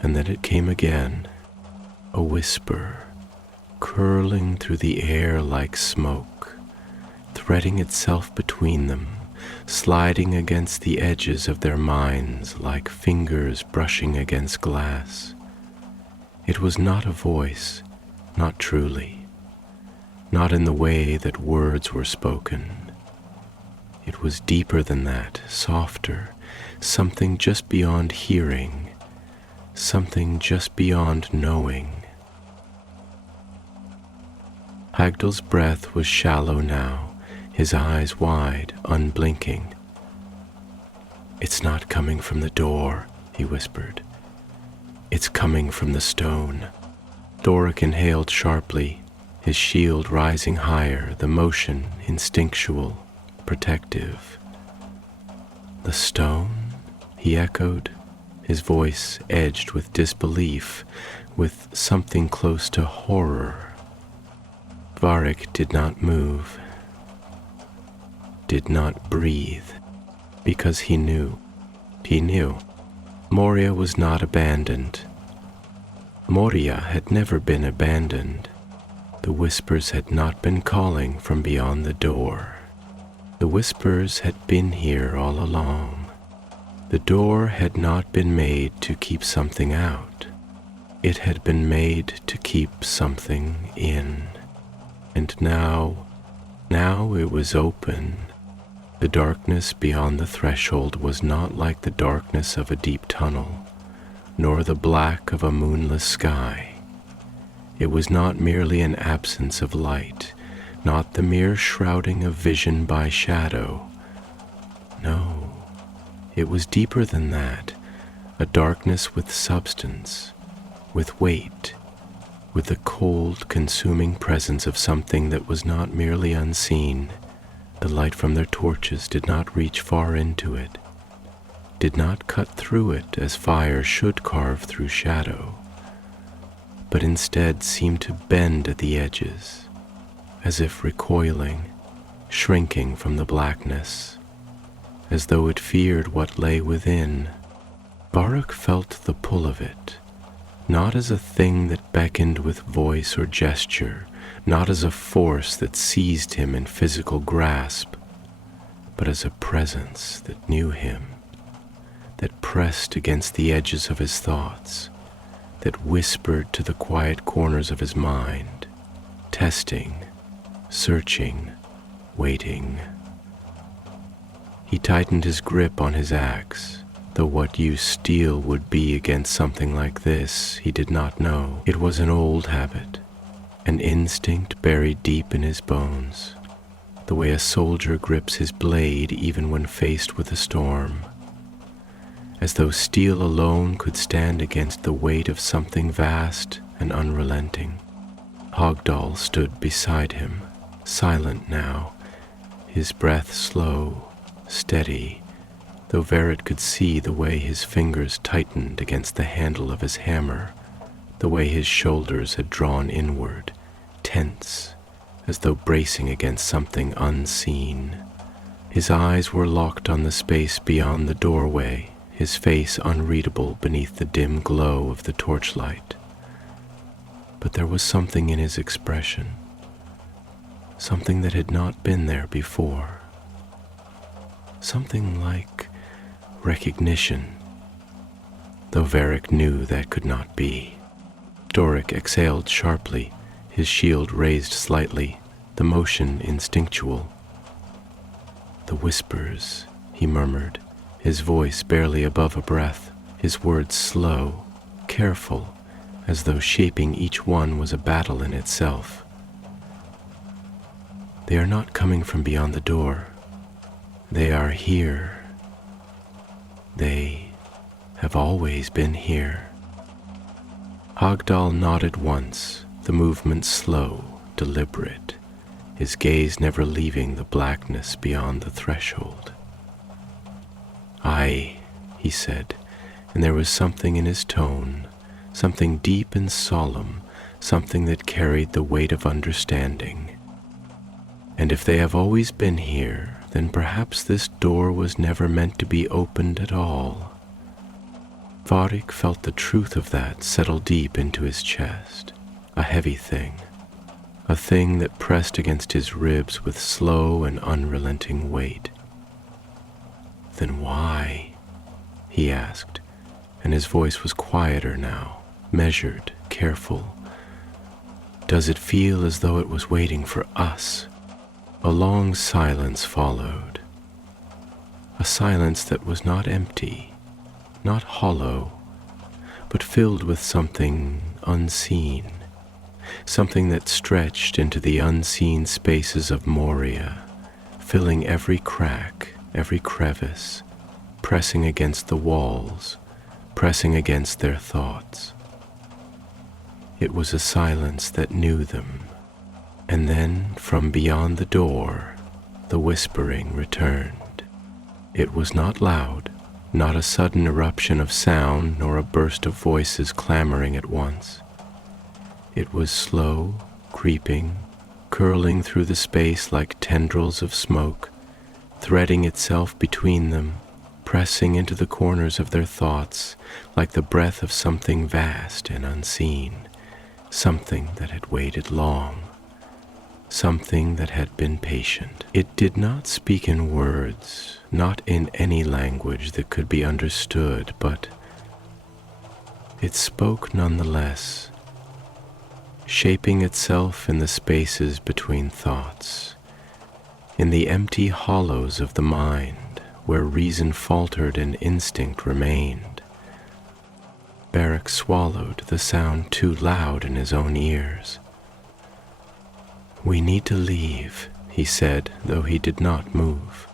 And then it came again, a whisper, curling through the air like smoke, threading itself between them, sliding against the edges of their minds like fingers brushing against glass. It was not a voice, not truly, not in the way that words were spoken. It was deeper than that, softer, something just beyond hearing, something just beyond knowing. Hagdal's breath was shallow now, his eyes wide, unblinking. "It's not coming from the door," he whispered. "It's coming from the stone." Doric inhaled sharply, his shield rising higher, the motion instinctual, protective. "The stone?" he echoed, his voice edged with disbelief, with something close to horror. Varric did not move, did not breathe, because he knew. Moria was not abandoned. Moria had never been abandoned. The whispers had not been calling from beyond the door. The whispers had been here all along. The door had not been made to keep something out. It had been made to keep something in. And now it was open. The darkness beyond the threshold was not like the darkness of a deep tunnel, nor the black of a moonless sky. It was not merely an absence of light, not the mere shrouding of vision by shadow. No, it was deeper than that, a darkness with substance, with weight, with the cold, consuming presence of something that was not merely unseen. The light from their torches did not reach far into it, did not cut through it as fire should carve through shadow, but instead seemed to bend at the edges, as if recoiling, shrinking from the blackness, as though it feared what lay within. Varric felt the pull of it, not as a thing that beckoned with voice or gesture, not as a force that seized him in physical grasp, but as a presence that knew him, that pressed against the edges of his thoughts, that whispered to the quiet corners of his mind, testing, searching, waiting. He tightened his grip on his axe, though what use steel would be against something like this he did not know. It was an old habit, an instinct buried deep in his bones, the way a soldier grips his blade even when faced with a storm, as though steel alone could stand against the weight of something vast and unrelenting. Hogdal stood beside him, silent now, his breath slow, steady, though Verret could see the way his fingers tightened against the handle of his hammer, the way his shoulders had drawn inward, tense, as though bracing against something unseen. His eyes were locked on the space beyond the doorway, his face unreadable beneath the dim glow of the torchlight. But there was something in his expression, something that had not been there before, something like recognition, though Varric knew that could not be. Doric exhaled sharply, his shield raised slightly, the motion instinctual. "The whispers," he murmured, his voice barely above a breath, his words slow, careful, as though shaping each one was a battle in itself. "They are not coming from beyond the door. They are here. They have always been here." Hogdal nodded once, the movement slow, deliberate, his gaze never leaving the blackness beyond the threshold. "Aye," he said, and there was something in his tone, something deep and solemn, something that carried the weight of understanding. "And if they have always been here, then perhaps this door was never meant to be opened at all." Varric felt the truth of that settle deep into his chest, a heavy thing, a thing that pressed against his ribs with slow and unrelenting weight. "Then why?" he asked, and his voice was quieter now, measured, careful. "Does it feel as though it was waiting for us?" A long silence followed, a silence that was not empty, not hollow, but filled with something unseen, something that stretched into the unseen spaces of Moria, filling every crack, every crevice, pressing against the walls, pressing against their thoughts. It was a silence that knew them. And then, from beyond the door, the whispering returned. It was not loud, not a sudden eruption of sound nor a burst of voices clamoring at once. It was slow, creeping, curling through the space like tendrils of smoke, threading itself between them, pressing into the corners of their thoughts like the breath of something vast and unseen, something that had waited long, something that had been patient. It did not speak in words, not in any language that could be understood, but it spoke nonetheless, shaping itself in the spaces between thoughts, in the empty hollows of the mind where reason faltered and instinct remained. Varric swallowed the sound too loud in his own ears. "We need to leave," he said, though he did not move.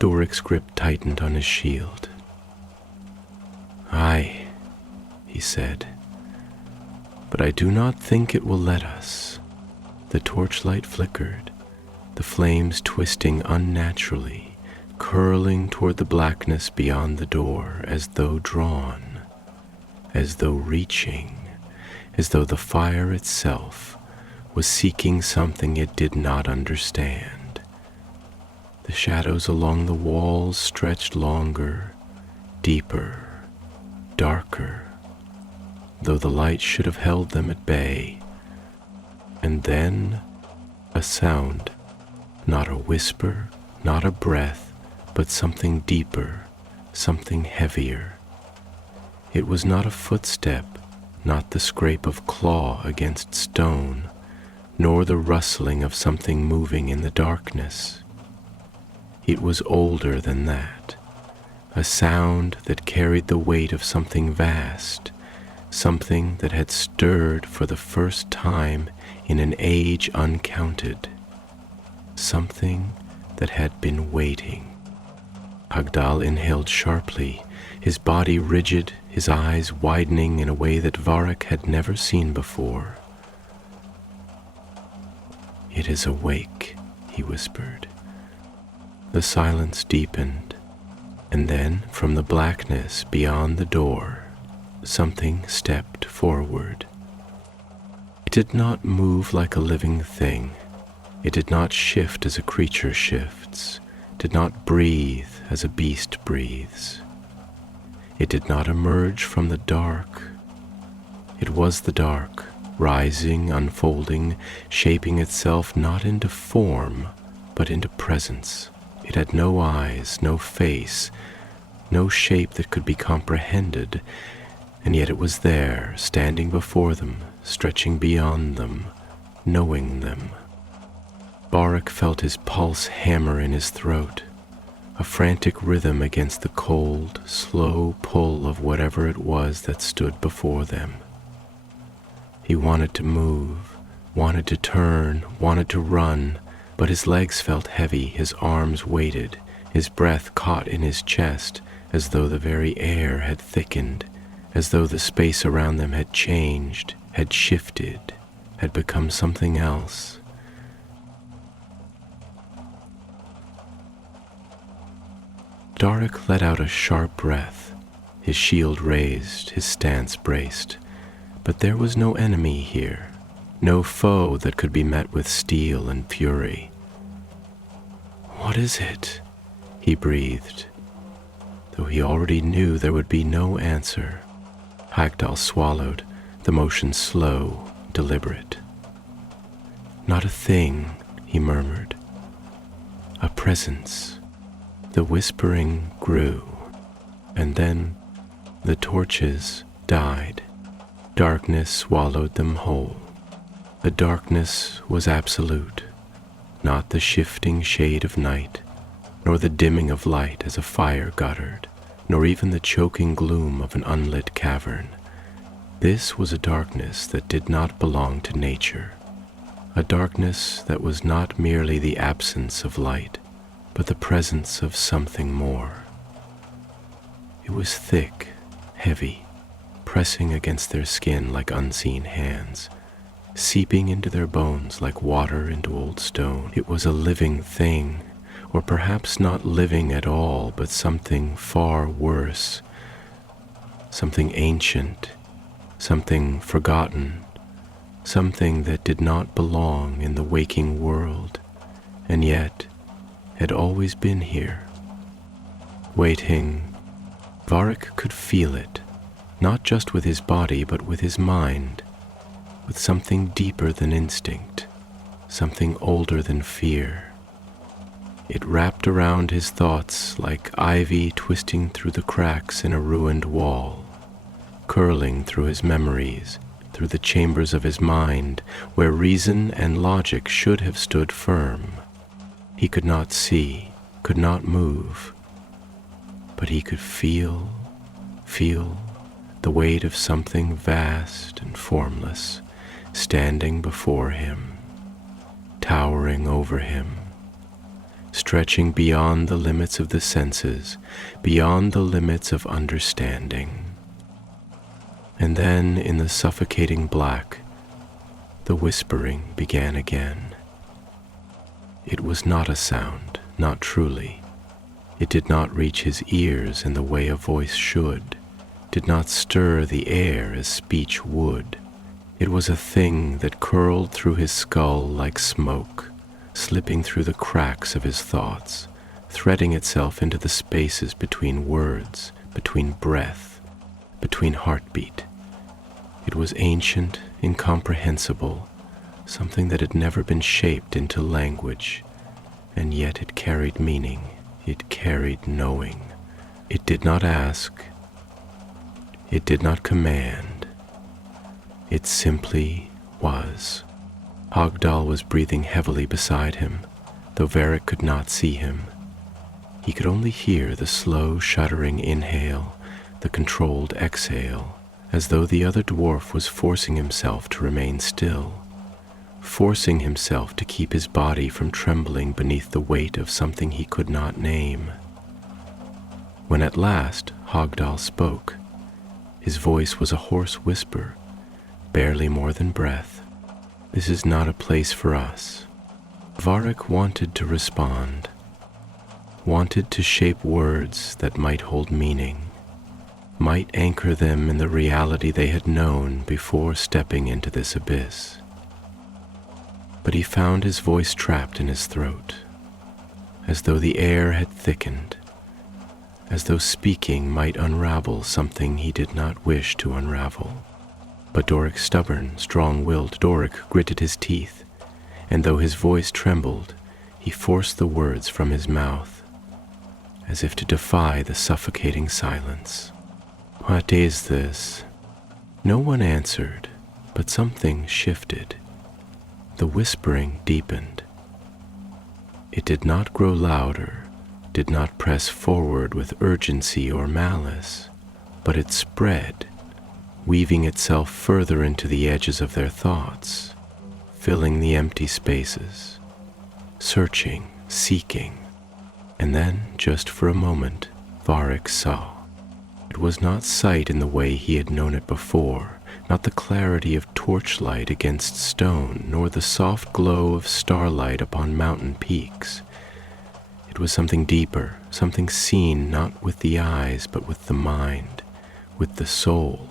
Doric's grip tightened on his shield. "Aye," he said, "but I do not think it will let us." The torchlight flickered, the flames twisting unnaturally, curling toward the blackness beyond the door as though drawn, as though reaching, as though the fire itself was seeking something it did not understand. The shadows along the walls stretched longer, deeper, darker, though the light should have held them at bay. And then a sound, not a whisper, not a breath, but something deeper, something heavier. It was not a footstep, not the scrape of claw against stone, nor the rustling of something moving in the darkness. It was older than that, a sound that carried the weight of something vast, something that had stirred for the first time in an age uncounted, something that had been waiting. Hagdal inhaled sharply, his body rigid, his eyes widening in a way that Varric had never seen before. "It is awake," he whispered. The silence deepened, and then from the blackness beyond the door, something stepped forward. It did not move like a living thing. It did not shift as a creature shifts, did not breathe as a beast breathes. It did not emerge from the dark. It was the dark, rising, unfolding, shaping itself not into form, but into presence. It had no eyes, no face, no shape that could be comprehended, and yet it was there, standing before them, stretching beyond them, knowing them. Varric felt his pulse hammer in his throat, a frantic rhythm against the cold, slow pull of whatever it was that stood before them. He wanted to move, wanted to turn, wanted to run, but his legs felt heavy, his arms weighted, his breath caught in his chest, as though the very air had thickened, as though the space around them had changed, had shifted, had become something else. Daric let out a sharp breath, his shield raised, his stance braced. But there was no enemy here, no foe that could be met with steel and fury. "What is it?" he breathed, though he already knew there would be no answer. Hagdal swallowed, the motion slow, deliberate. "Not a thing," he murmured. "A presence." The whispering grew, and then the torches died. Darkness swallowed them whole. The darkness was absolute, not the shifting shade of night, nor the dimming of light as a fire guttered, nor even the choking gloom of an unlit cavern. This was a darkness that did not belong to nature, a darkness that was not merely the absence of light, but the presence of something more. It was thick, heavy, pressing against their skin like unseen hands, seeping into their bones like water into old stone. It was a living thing, or perhaps not living at all, but something far worse, something ancient, something forgotten, something that did not belong in the waking world, and yet had always been here. Waiting, Varric could feel it, not just with his body, but with his mind, with something deeper than instinct, something older than fear. It wrapped around his thoughts like ivy twisting through the cracks in a ruined wall, curling through his memories, through the chambers of his mind, where reason and logic should have stood firm. He could not see, could not move, but he could feel the weight of something vast and formless standing before him, towering over him, stretching beyond the limits of the senses, beyond the limits of understanding. And then, in the suffocating black, the whispering began again. It was not a sound, not truly. It did not reach his ears in the way a voice should, did not stir the air as speech would. It was a thing that curled through his skull like smoke, slipping through the cracks of his thoughts, threading itself into the spaces between words, between breath, between heartbeat. It was ancient, incomprehensible, something that had never been shaped into language, and yet it carried meaning, it carried knowing. It did not ask, it did not command, it simply was. Hogdal was breathing heavily beside him, though Varric could not see him. He could only hear the slow, shuddering inhale, the controlled exhale, as though the other dwarf was forcing himself to remain still, forcing himself to keep his body from trembling beneath the weight of something he could not name. When at last Hogdal spoke, his voice was a hoarse whisper, barely more than breath. "This is not a place for us." Varric wanted to respond, wanted to shape words that might hold meaning, might anchor them in the reality they had known before stepping into this abyss. But he found his voice trapped in his throat, as though the air had thickened, as though speaking might unravel something he did not wish to unravel. But Doric, stubborn, strong-willed Doric, gritted his teeth, and though his voice trembled, he forced the words from his mouth, as if to defy the suffocating silence. "What is this?" No one answered, but something shifted. The whispering deepened. It did not grow louder, did not press forward with urgency or malice, but it spread, weaving itself further into the edges of their thoughts, filling the empty spaces, searching, seeking, and then, just for a moment, Varric saw. It was not sight in the way he had known it before, not the clarity of torchlight against stone, nor the soft glow of starlight upon mountain peaks. It was something deeper, something seen not with the eyes, but with the mind, with the soul.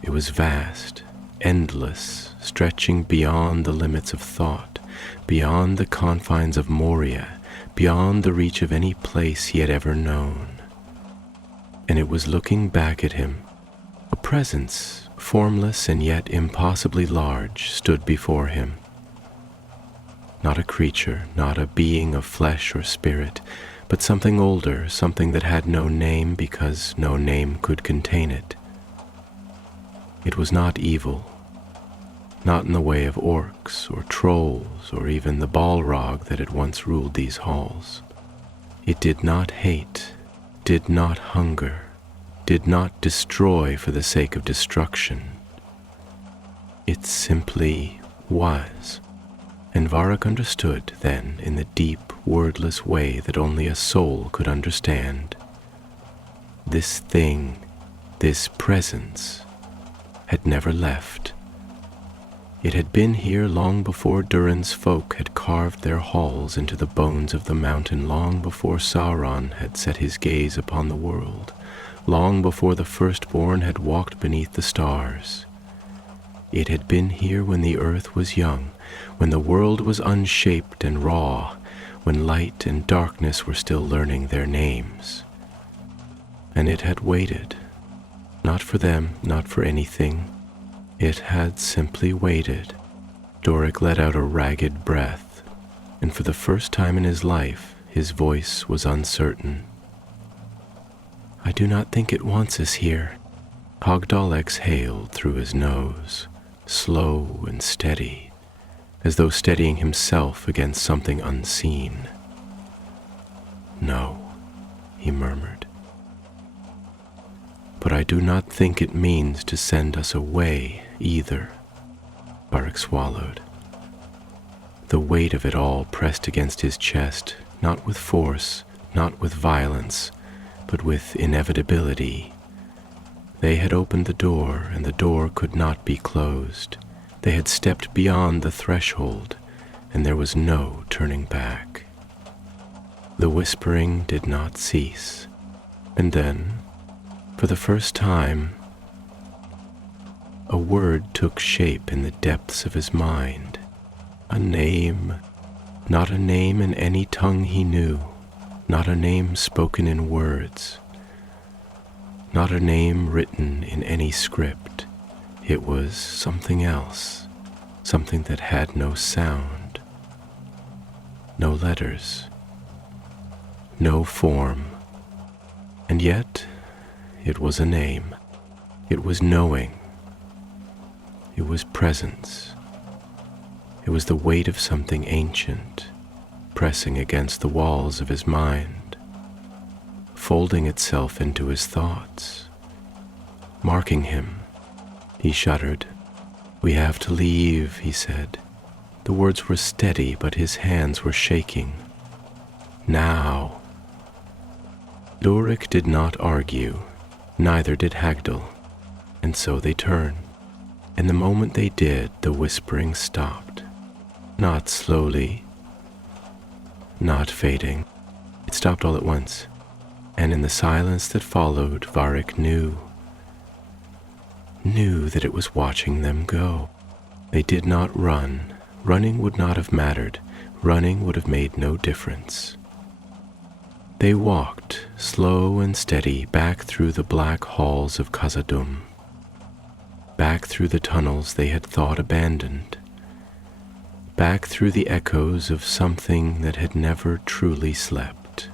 It was vast, endless, stretching beyond the limits of thought, beyond the confines of Moria, beyond the reach of any place he had ever known. And it was looking back at him. A presence, formless and yet impossibly large, stood before him. Not a creature, not a being of flesh or spirit, but something older, something that had no name because no name could contain it. It was not evil, not in the way of orcs or trolls or even the Balrog that had once ruled these halls. It did not hate, did not hunger, did not destroy for the sake of destruction. It simply was. And Varric understood then in the deep, wordless way that only a soul could understand. This thing, this presence, had never left. It had been here long before Durin's folk had carved their halls into the bones of the mountain, long before Sauron had set his gaze upon the world, long before the firstborn had walked beneath the stars. It had been here when the earth was young, when the world was unshaped and raw, when light and darkness were still learning their names. And it had waited, not for them, not for anything. It had simply waited. Doric let out a ragged breath, and for the first time in his life, his voice was uncertain. "I do not think it wants us here." Hogdal exhaled through his nose, slow and steady, as though steadying himself against something unseen. "No," he murmured. "But I do not think it means to send us away either." Varric swallowed. The weight of it all pressed against his chest, not with force, not with violence, but with inevitability. They had opened the door, and the door could not be closed. They had stepped beyond the threshold, and there was no turning back. The whispering did not cease, and then, for the first time, a word took shape in the depths of his mind. A name, not a name in any tongue he knew, not a name spoken in words, not a name written in any script. It was something else, something that had no sound, no letters, no form, and yet it was a name. It was knowing. It was presence. It was the weight of something ancient, pressing against the walls of his mind, folding itself into his thoughts, marking him. He shuddered. "We have to leave," he said. The words were steady, but his hands were shaking. "Now." Doric did not argue, neither did Hagdal, and so they turned. And the moment they did, the whispering stopped. Not slowly, not fading. It stopped all at once, and in the silence that followed, Varric knew that it was watching them go. They did not run. Running would not have mattered. Running would have made no difference. They walked, slow and steady, back through the black halls of Khazad-dûm, back through the tunnels they had thought abandoned, back through the echoes of something that had never truly slept.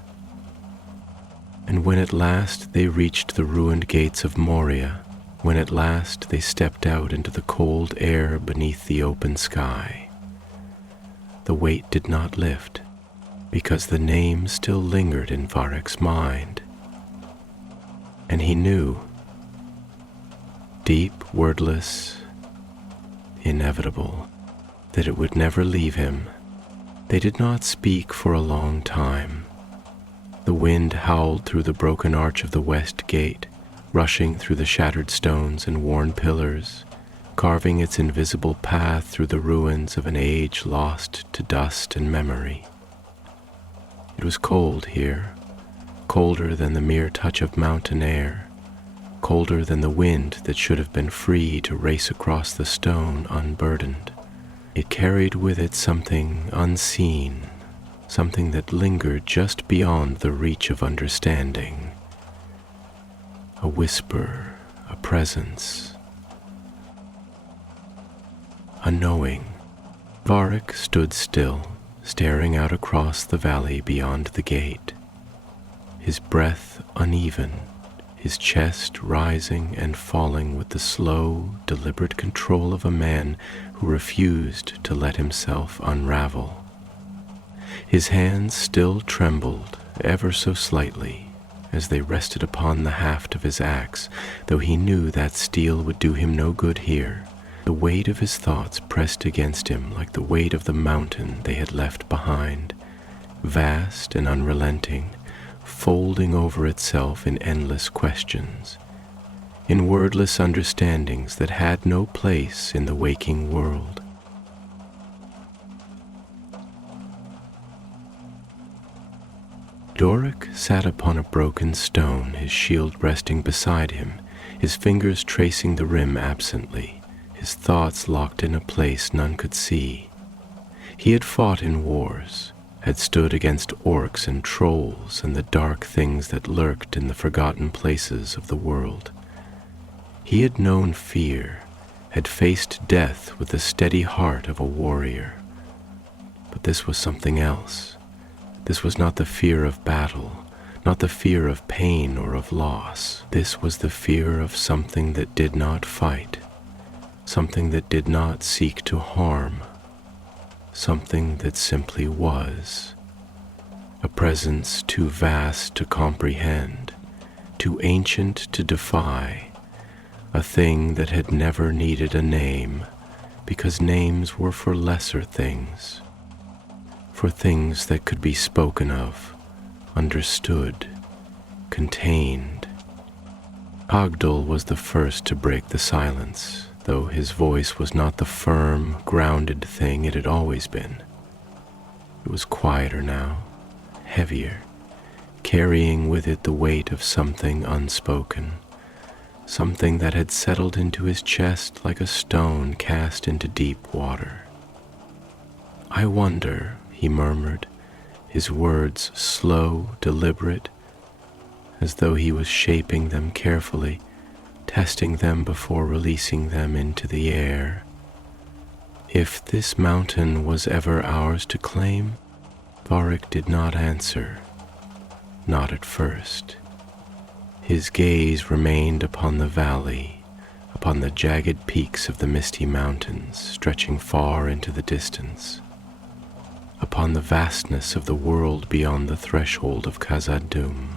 And when at last they reached the ruined gates of Moria, when at last they stepped out into the cold air beneath the open sky, the weight did not lift, because the name still lingered in Varric's mind. And he knew, deep, wordless, inevitable, that it would never leave him. They did not speak for a long time. The wind howled through the broken arch of the west gate, rushing through the shattered stones and worn pillars, carving its invisible path through the ruins of an age lost to dust and memory. It was cold here, colder than the mere touch of mountain air, colder than the wind that should have been free to race across the stone unburdened. It carried with it something unseen, something that lingered just beyond the reach of understanding. A whisper, a presence, a knowing. Varric stood still, staring out across the valley beyond the gate, his breath uneven, his chest rising and falling with the slow, deliberate control of a man who refused to let himself unravel. His hands still trembled ever so slightly as they rested upon the haft of his axe, though he knew that steel would do him no good here. The weight of his thoughts pressed against him like the weight of the mountain they had left behind, vast and unrelenting, folding over itself in endless questions, in wordless understandings that had no place in the waking world. Doric sat upon a broken stone, his shield resting beside him, his fingers tracing the rim absently, his thoughts locked in a place none could see. He had fought in wars, had stood against orcs and trolls and the dark things that lurked in the forgotten places of the world. He had known fear, had faced death with the steady heart of a warrior. But this was something else. This was not the fear of battle, not the fear of pain or of loss. This was the fear of something that did not fight, something that did not seek to harm, something that simply was, a presence too vast to comprehend, too ancient to defy, a thing that had never needed a name, because names were for lesser things, for things that could be spoken of, understood, contained. Hagdal was the first to break the silence, though his voice was not the firm, grounded thing it had always been. It was quieter now, heavier, carrying with it the weight of something unspoken, something that had settled into his chest like a stone cast into deep water. "I wonder," he murmured, his words slow, deliberate, as though he was shaping them carefully, testing them before releasing them into the air. If this mountain was ever ours to claim, Varric did not answer, not at first. His gaze remained upon the valley, upon the jagged peaks of the misty mountains stretching far into the distance, upon the vastness of the world beyond the threshold of Khazad-dûm.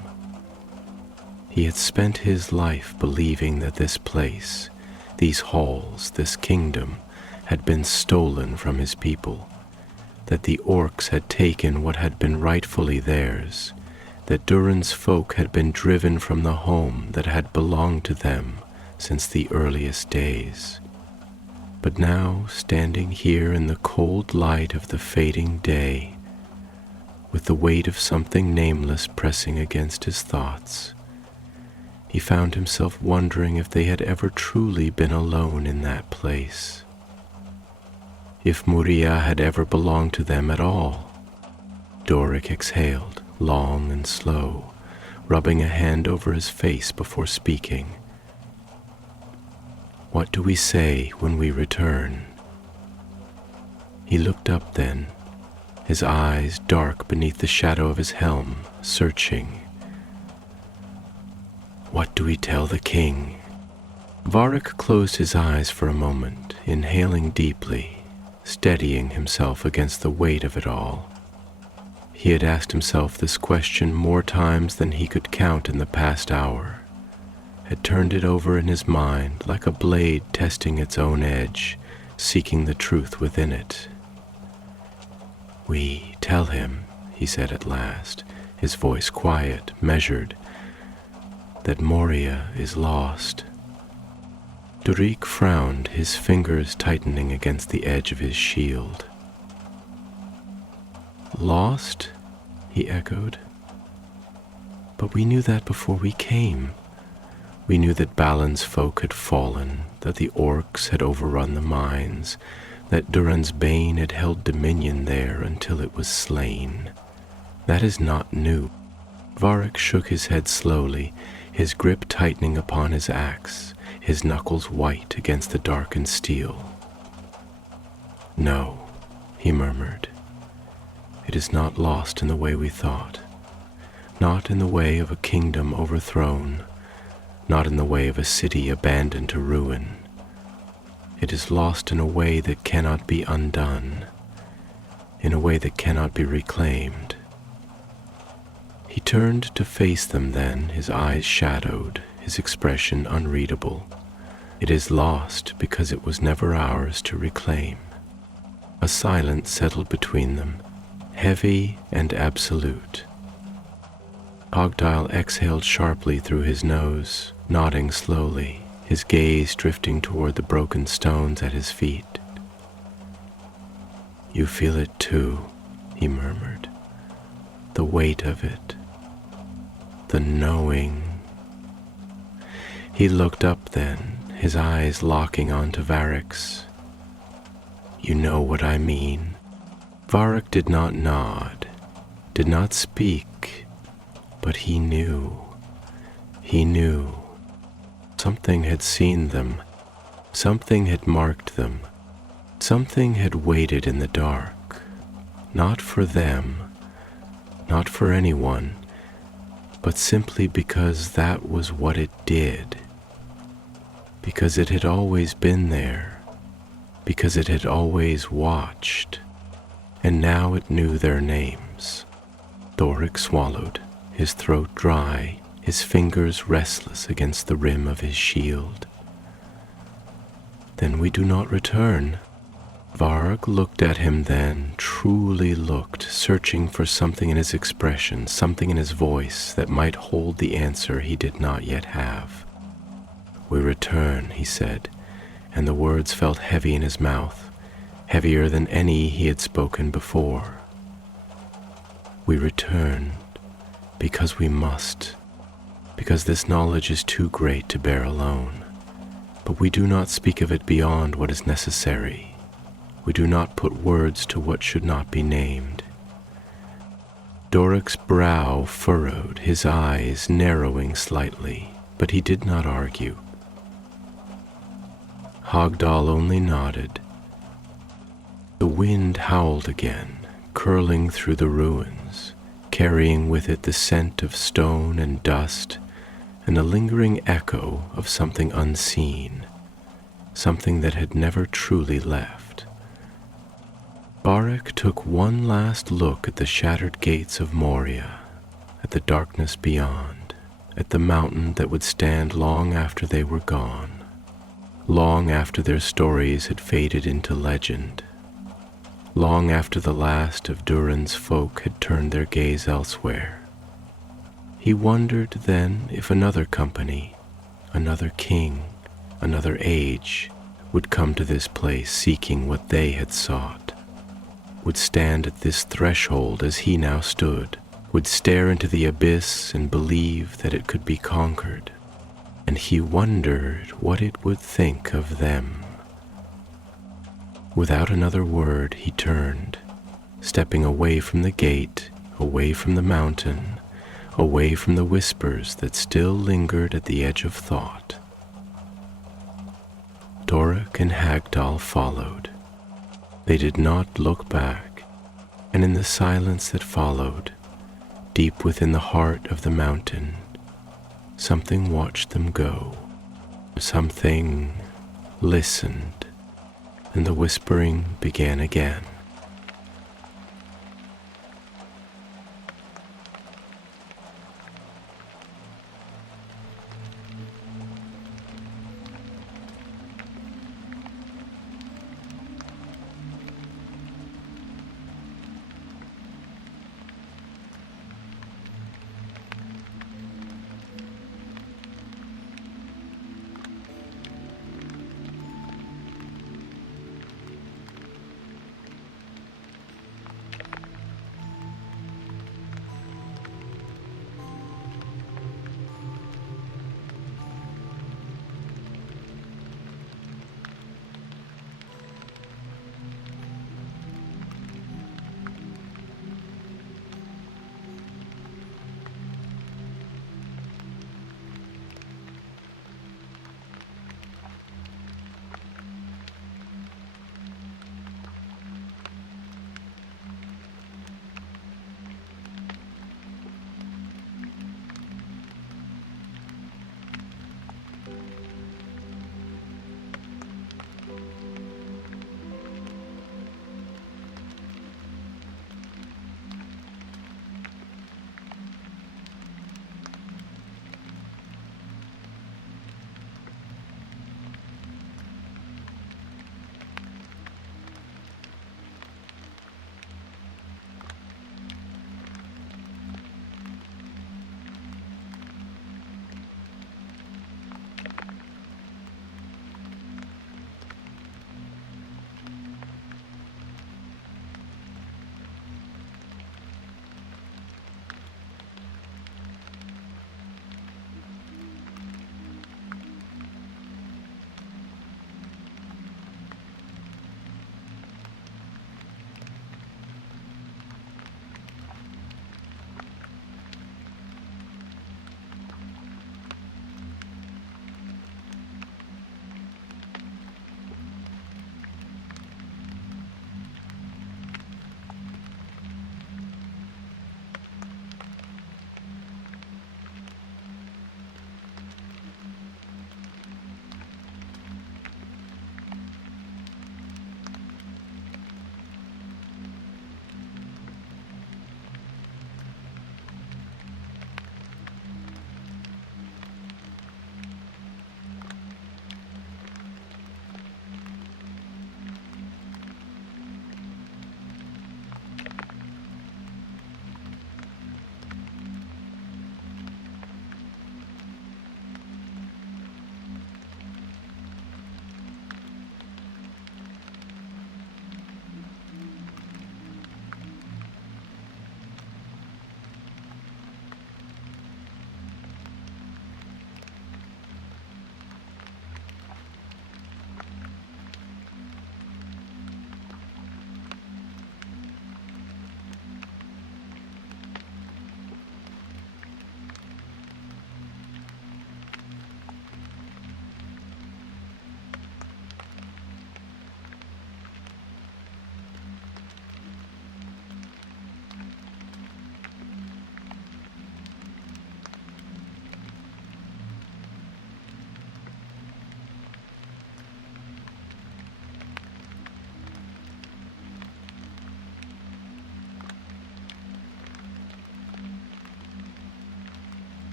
He had spent his life believing that this place, these halls, this kingdom, had been stolen from his people, that the orcs had taken what had been rightfully theirs, that Durin's folk had been driven from the home that had belonged to them since the earliest days. But now, standing here in the cold light of the fading day, with the weight of something nameless pressing against his thoughts, he found himself wondering if they had ever truly been alone in that place. If Moria had ever belonged to them at all. Doric exhaled, long and slow, rubbing a hand over his face before speaking. What do we say when we return? He looked up then, his eyes dark beneath the shadow of his helm, searching. What do we tell the king? Varric closed his eyes for a moment, inhaling deeply, steadying himself against the weight of it all. He had asked himself this question more times than he could count in the past hour, had turned it over in his mind like a blade testing its own edge, seeking the truth within it. We tell him, he said at last, his voice quiet, measured, that Moria is lost. Doric frowned, his fingers tightening against the edge of his shield. Lost? He echoed. But we knew that before we came. We knew that Balin's folk had fallen, that the orcs had overrun the mines, that Durin's bane had held dominion there until it was slain. That is not new. Varric shook his head slowly, his grip tightening upon his axe, his knuckles white against the darkened steel. No, he murmured. It is not lost in the way we thought, not in the way of a kingdom overthrown, not in the way of a city abandoned to ruin. It is lost in a way that cannot be undone, in a way that cannot be reclaimed. He turned to face them then, his eyes shadowed, his expression unreadable. It is lost because it was never ours to reclaim. A silence settled between them, heavy and absolute. Hogdile exhaled sharply through his nose, nodding slowly, his gaze drifting toward the broken stones at his feet. You feel it too, he murmured. The weight of it, the knowing. He looked up then, his eyes locking onto Varric's. You know what I mean. Varric did not nod, did not speak, but he knew. He knew. Something had seen them, something had marked them, something had waited in the dark, not for them, not for anyone, but simply because that was what it did, because it had always been there, because it had always watched, and now it knew their names. Doric swallowed, his throat dry, his fingers restless against the rim of his shield. Then we do not return. Varric looked at him then, truly looked, searching for something in his expression, something in his voice that might hold the answer he did not yet have. We return, he said, and the words felt heavy in his mouth, heavier than any he had spoken before. We return because we must, because this knowledge is too great to bear alone. But we do not speak of it beyond what is necessary. We do not put words to what should not be named. Doric's brow furrowed, his eyes narrowing slightly, but he did not argue. Hogdal only nodded. The wind howled again, curling through the ruins, carrying with it the scent of stone and dust and a lingering echo of something unseen, something that had never truly left. Barak took one last look at the shattered gates of Moria, at the darkness beyond, at the mountain that would stand long after they were gone, long after their stories had faded into legend, long after the last of Durin's folk had turned their gaze elsewhere. He wondered then if another company, another king, another age would come to this place seeking what they had sought, would stand at this threshold as he now stood, would stare into the abyss and believe that it could be conquered, and he wondered what it would think of them. Without another word, he turned, stepping away from the gate, away from the mountain, away from the whispers that still lingered at the edge of thought. Doruk and Hagdal followed. They did not look back, and in the silence that followed, deep within the heart of the mountain, something watched them go. Something listened, and the whispering began again.